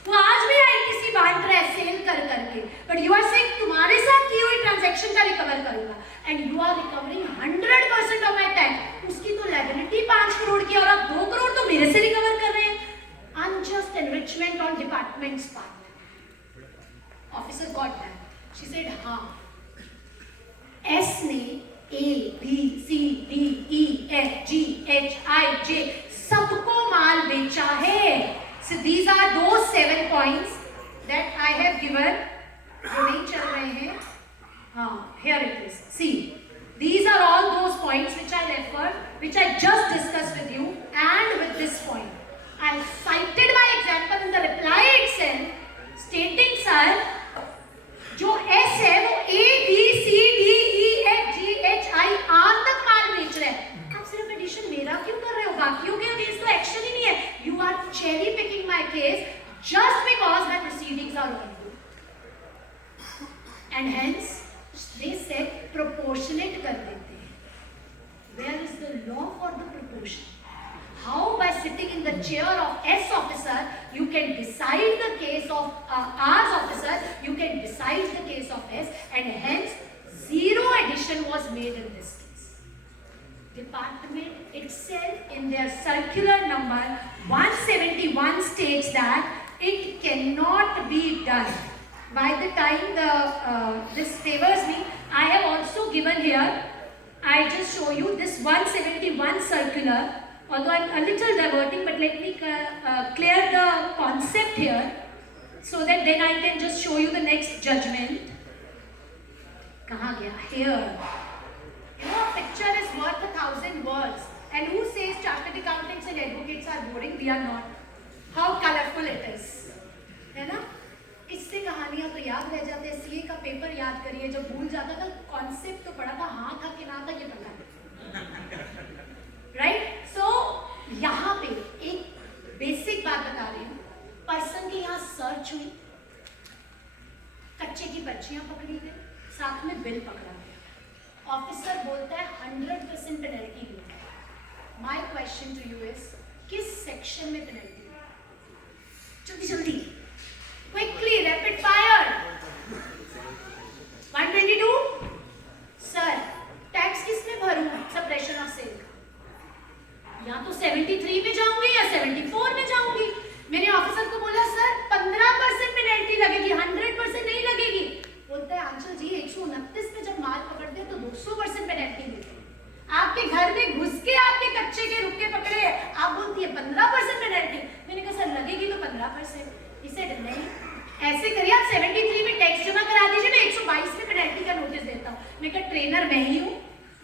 वो आज भी आईटीसी बांट रहा है सेल कर करके. बट यू आर सेइंग तुम्हारे साथ की हुई ट्रांजैक्शन का रिकवर करूंगा and you are recovering 100% of my tax. उसकी तो लायबिलिटी 5 करोड़ की और आप 2 करोड़ तो मेरे से रिकवर कर रहे हैं. Unjust enrichment on departments part. Officer got that. She said हाँ, एस ने A, B, C, D, E, F, G, H, I, J सबको माल बेचा है. So these are those 7 points that I have given. जो नहीं चल रहे हैं, हाँ, here it is. See, these are all those points which I referred, which I just discussed with you, and with this point, I cited my example in the reply itself, stating, sir, जो S है वो A, B, C, D, E, F, G, H, I, R तक माल बेच रहे हैं. आप सिर्फ एडिशन मेरा क्यों कर रहे हो? बाकियों के अगेंस्ट तो एक्शन ही नहीं है. You are cherry picking my case just because my proceedings are ongoing. And hence they said proportionate कर देते हैं. Where is the law for the proportion? How by sitting in the chair of S officer you can decide the case of R's officer, you can decide the case of S, and hence zero addition was made in this case. Department itself in their circular number 171 states that it cannot be done. By the time this favors me, I have also given here, I just show you this 171 circular. Although I'm a little diverting, but let me clear the concept here so that then I can just show you the next judgment. कहाँ गया? Here. You know, a picture is worth 1,000 words. And who says chartered accountants and advocates are boring? We are not. How colorful it is. है ना? इससे कहानियाँ तो याद रह जाते हैं. सीए का पेपर याद करिए, जब भूल जाता था कॉन्सेप्ट तो पढ़ा था, हाँ था कि ना था ये पता नहीं. राइट? सो यहाँ पे एक बेसिक बात बता रही हूँ. पर्सन की यहाँ सर्च हुई, कच्चे की पर्चियां पकड़ी गई, साथ में बिल पकड़ा गया. ऑफिसर बोलता है 100% पेनल्टी दी. My question to you is, किस सेक्शन में पेनल्टी? जल्दी जल्दी, quickly, rapid fire. 122. Sir tax किस में भरूं? Suppression of cell. या तो 73 में जाऊंगी या 74 में जाऊंगी. मेरे ऑफिसर को बोला सर 15% पेनल्टी लगेगी, 100% नहीं लगेगी. बोलता है आंचल जी 129 में जब माल पकड़ते तो 200% पेनल्टी मिलती है. आपके घर में घुस के आपके कच्चे के रुके पकड़े, आप बोलती है 15% पेनल्टी. मैंने कहा सर लगेगी तो 15%. इसे नहीं, ऐसे करिए आप 73 में टैक्स जमा करा दीजिए, मैं 122 में पेनल्टी का नोटिस देता हूँ. मैं कहा ट्रेनर मैं ही हूँ,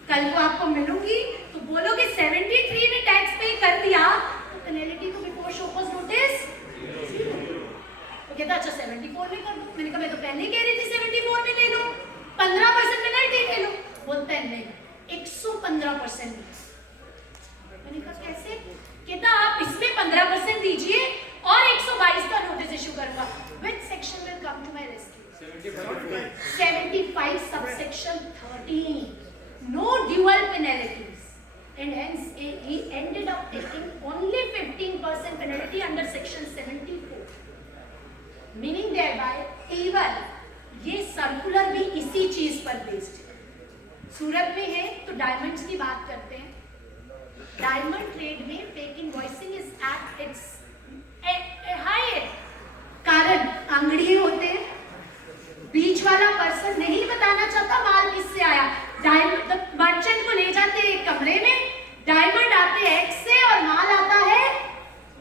कल को आपको मिलूंगी तो बोलोगे 73 में टैक्स पे कर दिया तो पेनल्टी तो बिफोर शो कॉज नोटिस. तो कहता अच्छा 74 में कर दो. मैंने कहा मैं तो पहले कह रही थी 74 में ले लो, 15% पेनल्टी ले लो. बोलता है नहीं 115%. मैंने कहा कैसे? कहता आप इसमें 15% दीजिए और 122 का नोटिस इशू करूंगा. Which section will come to my rescue? 75 subsection 30. all penalties, and hence he ended up taking only 15% penalty under section 74, meaning thereby even ये सर्कुलर भी इसी चीज पर बेस्ड है। सूरत में है तो डायमंड्स की बात करते हैं। डायमंड ट्रेड में fake invoicing is at its high, कारण अंगड़ी होते हैं, बीच वाला पर्सन नहीं बताना चाहता माल किससे आया। डायमंड मर्चेंट को ले जाते हैं एक कमरे में, डायमंड आते हैं एक्स से और माल आता है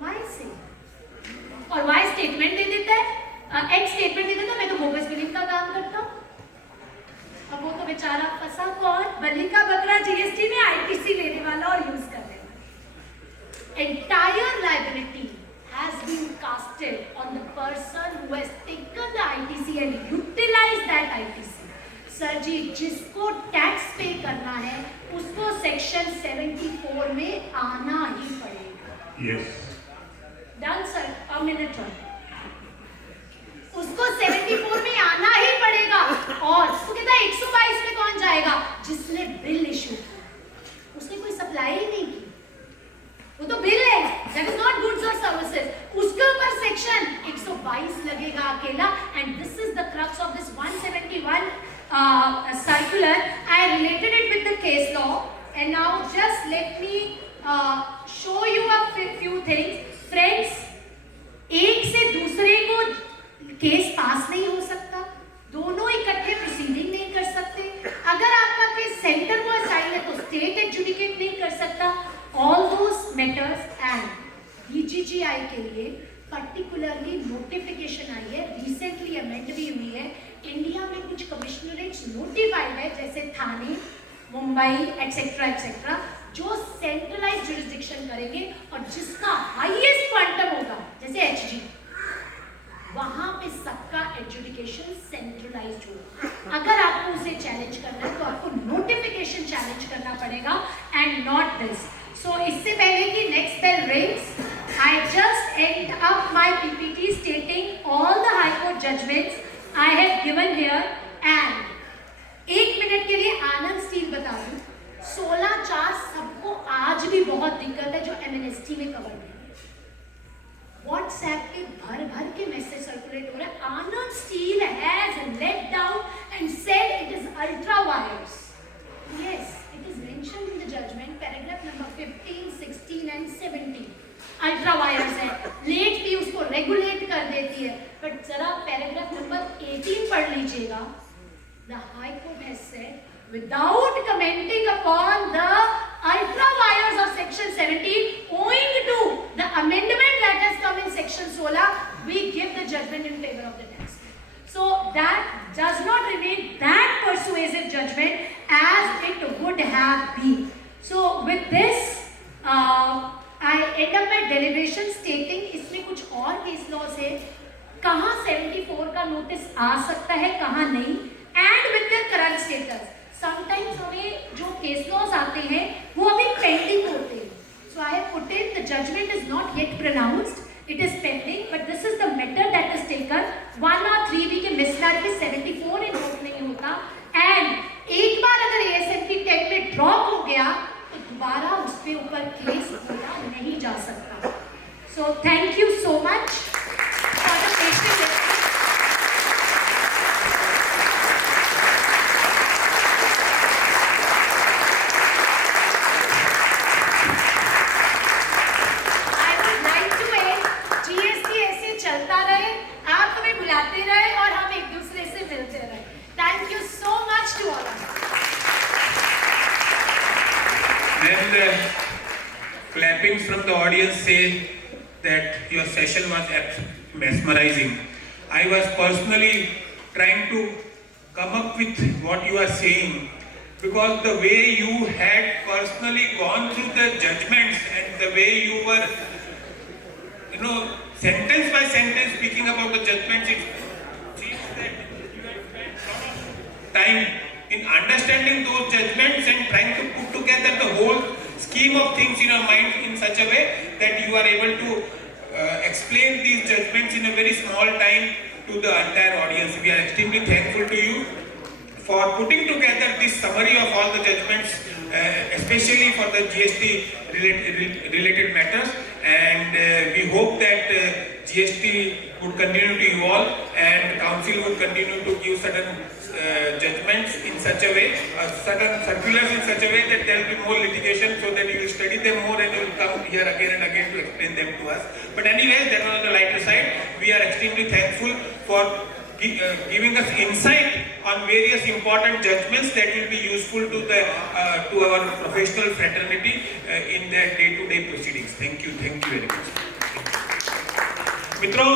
वाई से, और वाई स्टेटमेंट दे देता है, एक्स स्टेटमेंट दे देता है मैं तो बोगस बिलिंग का काम करता हूँ। अब वो तो बेचारा फंसा कौन, बलि का बकरा जीएसटी में आईटीसी लेने वाला और यूज करने वाला। Entire liability has been casted on the person who has taken the ITC and utilized that ITC. Sir ji, जिसको टैक्स पे करना है उसको सेक्शन 74 में आना ही पड़ेगा। Yes. Done sir, a minute on. उसको 74 में आना ही पड़ेगा, और उसको कहता है 122 में कौन जाएगा, जिसने बिल इशू किया, उसने कोई सप्लाई ही नहीं की, वो तो बिल है, दैट इज नॉट गुड्स और सर्विसेज, उसके ऊपर सेक्शन 122 लगेगा अकेला। And this is the crux of this 171 circular. I related it with the case law, and now just let me show you a few things. Friends, एक से दूसरे को केस पास नहीं हो सकता, दोनों इकट्ठे प्रोसीडिंग नहीं कर सकते। अगर आपका केस सेंटर को असाइन है तो स्टेट एडजुडिकेट नहीं कर सकता। All those matters, and BGGI के लिए particularly notification आई है, recently amend भी हुई है। इंडिया में कुछ कमिश्नरेट्स नोटिफाइड है, जैसे थाने, मुंबई एक्सेट्रा एक्सेट्रा, जो सेंट्रलाइज जुरिस्डिक्शन करेंगे और जिसका हाईएस्ट क्वांटम होगा, जैसे HG, वहां पे सबका एडजुडिकेशन सेंट्रलाइज्ड होगा। अगर आपको उसे चैलेंज करना है तो आपको नोटिफिकेशन चैलेंज करना पड़ेगा एंड नॉट दिस। So, इससे पहले कि next bell rings, I just end up my PPT stating all the High Court judgments I have given here, and 1 मिनट के लिए आनंद स्टील बता दूं, 16/4 सबको आज भी बहुत दिक्कत है जो MNST में कवर नहीं है। व्हाट्सएप पे भर के मैसेज सर्कुलेट हो रहा है, Anand steel has let down and said it is ultra vires. Yes, it is mentioned in the judgment, paragraph number 15, 16 and 17. अल्ट्रा वायर्स है, लेट भी उसको रेगुलेट कर देती है, बट जरा पैराग्राफ नंबर 18 पढ़ लीजिएगा। The High Court has said, without commenting upon the ultra wires of section 17, owing to the amendment that has come in section 16, we give the judgment in favor of the taxpayer. So that does not remain that persuasive judgment as it would have been. So with this, I end up my deliberation stating इसमें कुछ और case laws है, कहाँ 74 का नोटिस आ सकता है, कहाँ नहीं, and with their current status. Sometimes हमें जो केस लॉस आते हैं वो अभी पेंडिंग होते हैं. So I have put in the judgment is not yet pronounced. It is pending, but this is the matter that is taken. 1 or 3 week के mismatch में 74 इन्वोक नहीं होता, and एक बार अगर ASNP 10 में ड्रॉप हो गया तो दोबारा उसके ऊपर केस होना नहीं जा सकता. So thank you so much for the patient. Clappings from the audience say that your session was mesmerizing. I was personally trying to come up with what you are saying, because the way you had personally gone through the judgments and the way you were, sentence by sentence speaking about the judgments, it seems that you have spent a lot of time in understanding those judgments and trying to put together the whole scheme of things in your mind in such a way that you are able to explain these judgments in a very small time to the entire audience. We are extremely thankful to you for putting together this summary of all the judgments especially for the GST related matters, and we hope that GST would continue to evolve and council would continue to give certain judgments in such a way, certain circulars in such a way that there will be more litigation, so that you will study them more and you will come here again and again to explain them to us. But anyways, that was on the lighter side. We are extremely thankful for giving us insight on various important judgments that will be useful to the to our professional fraternity in their day-to-day proceedings. Thank you very much. मित्रों,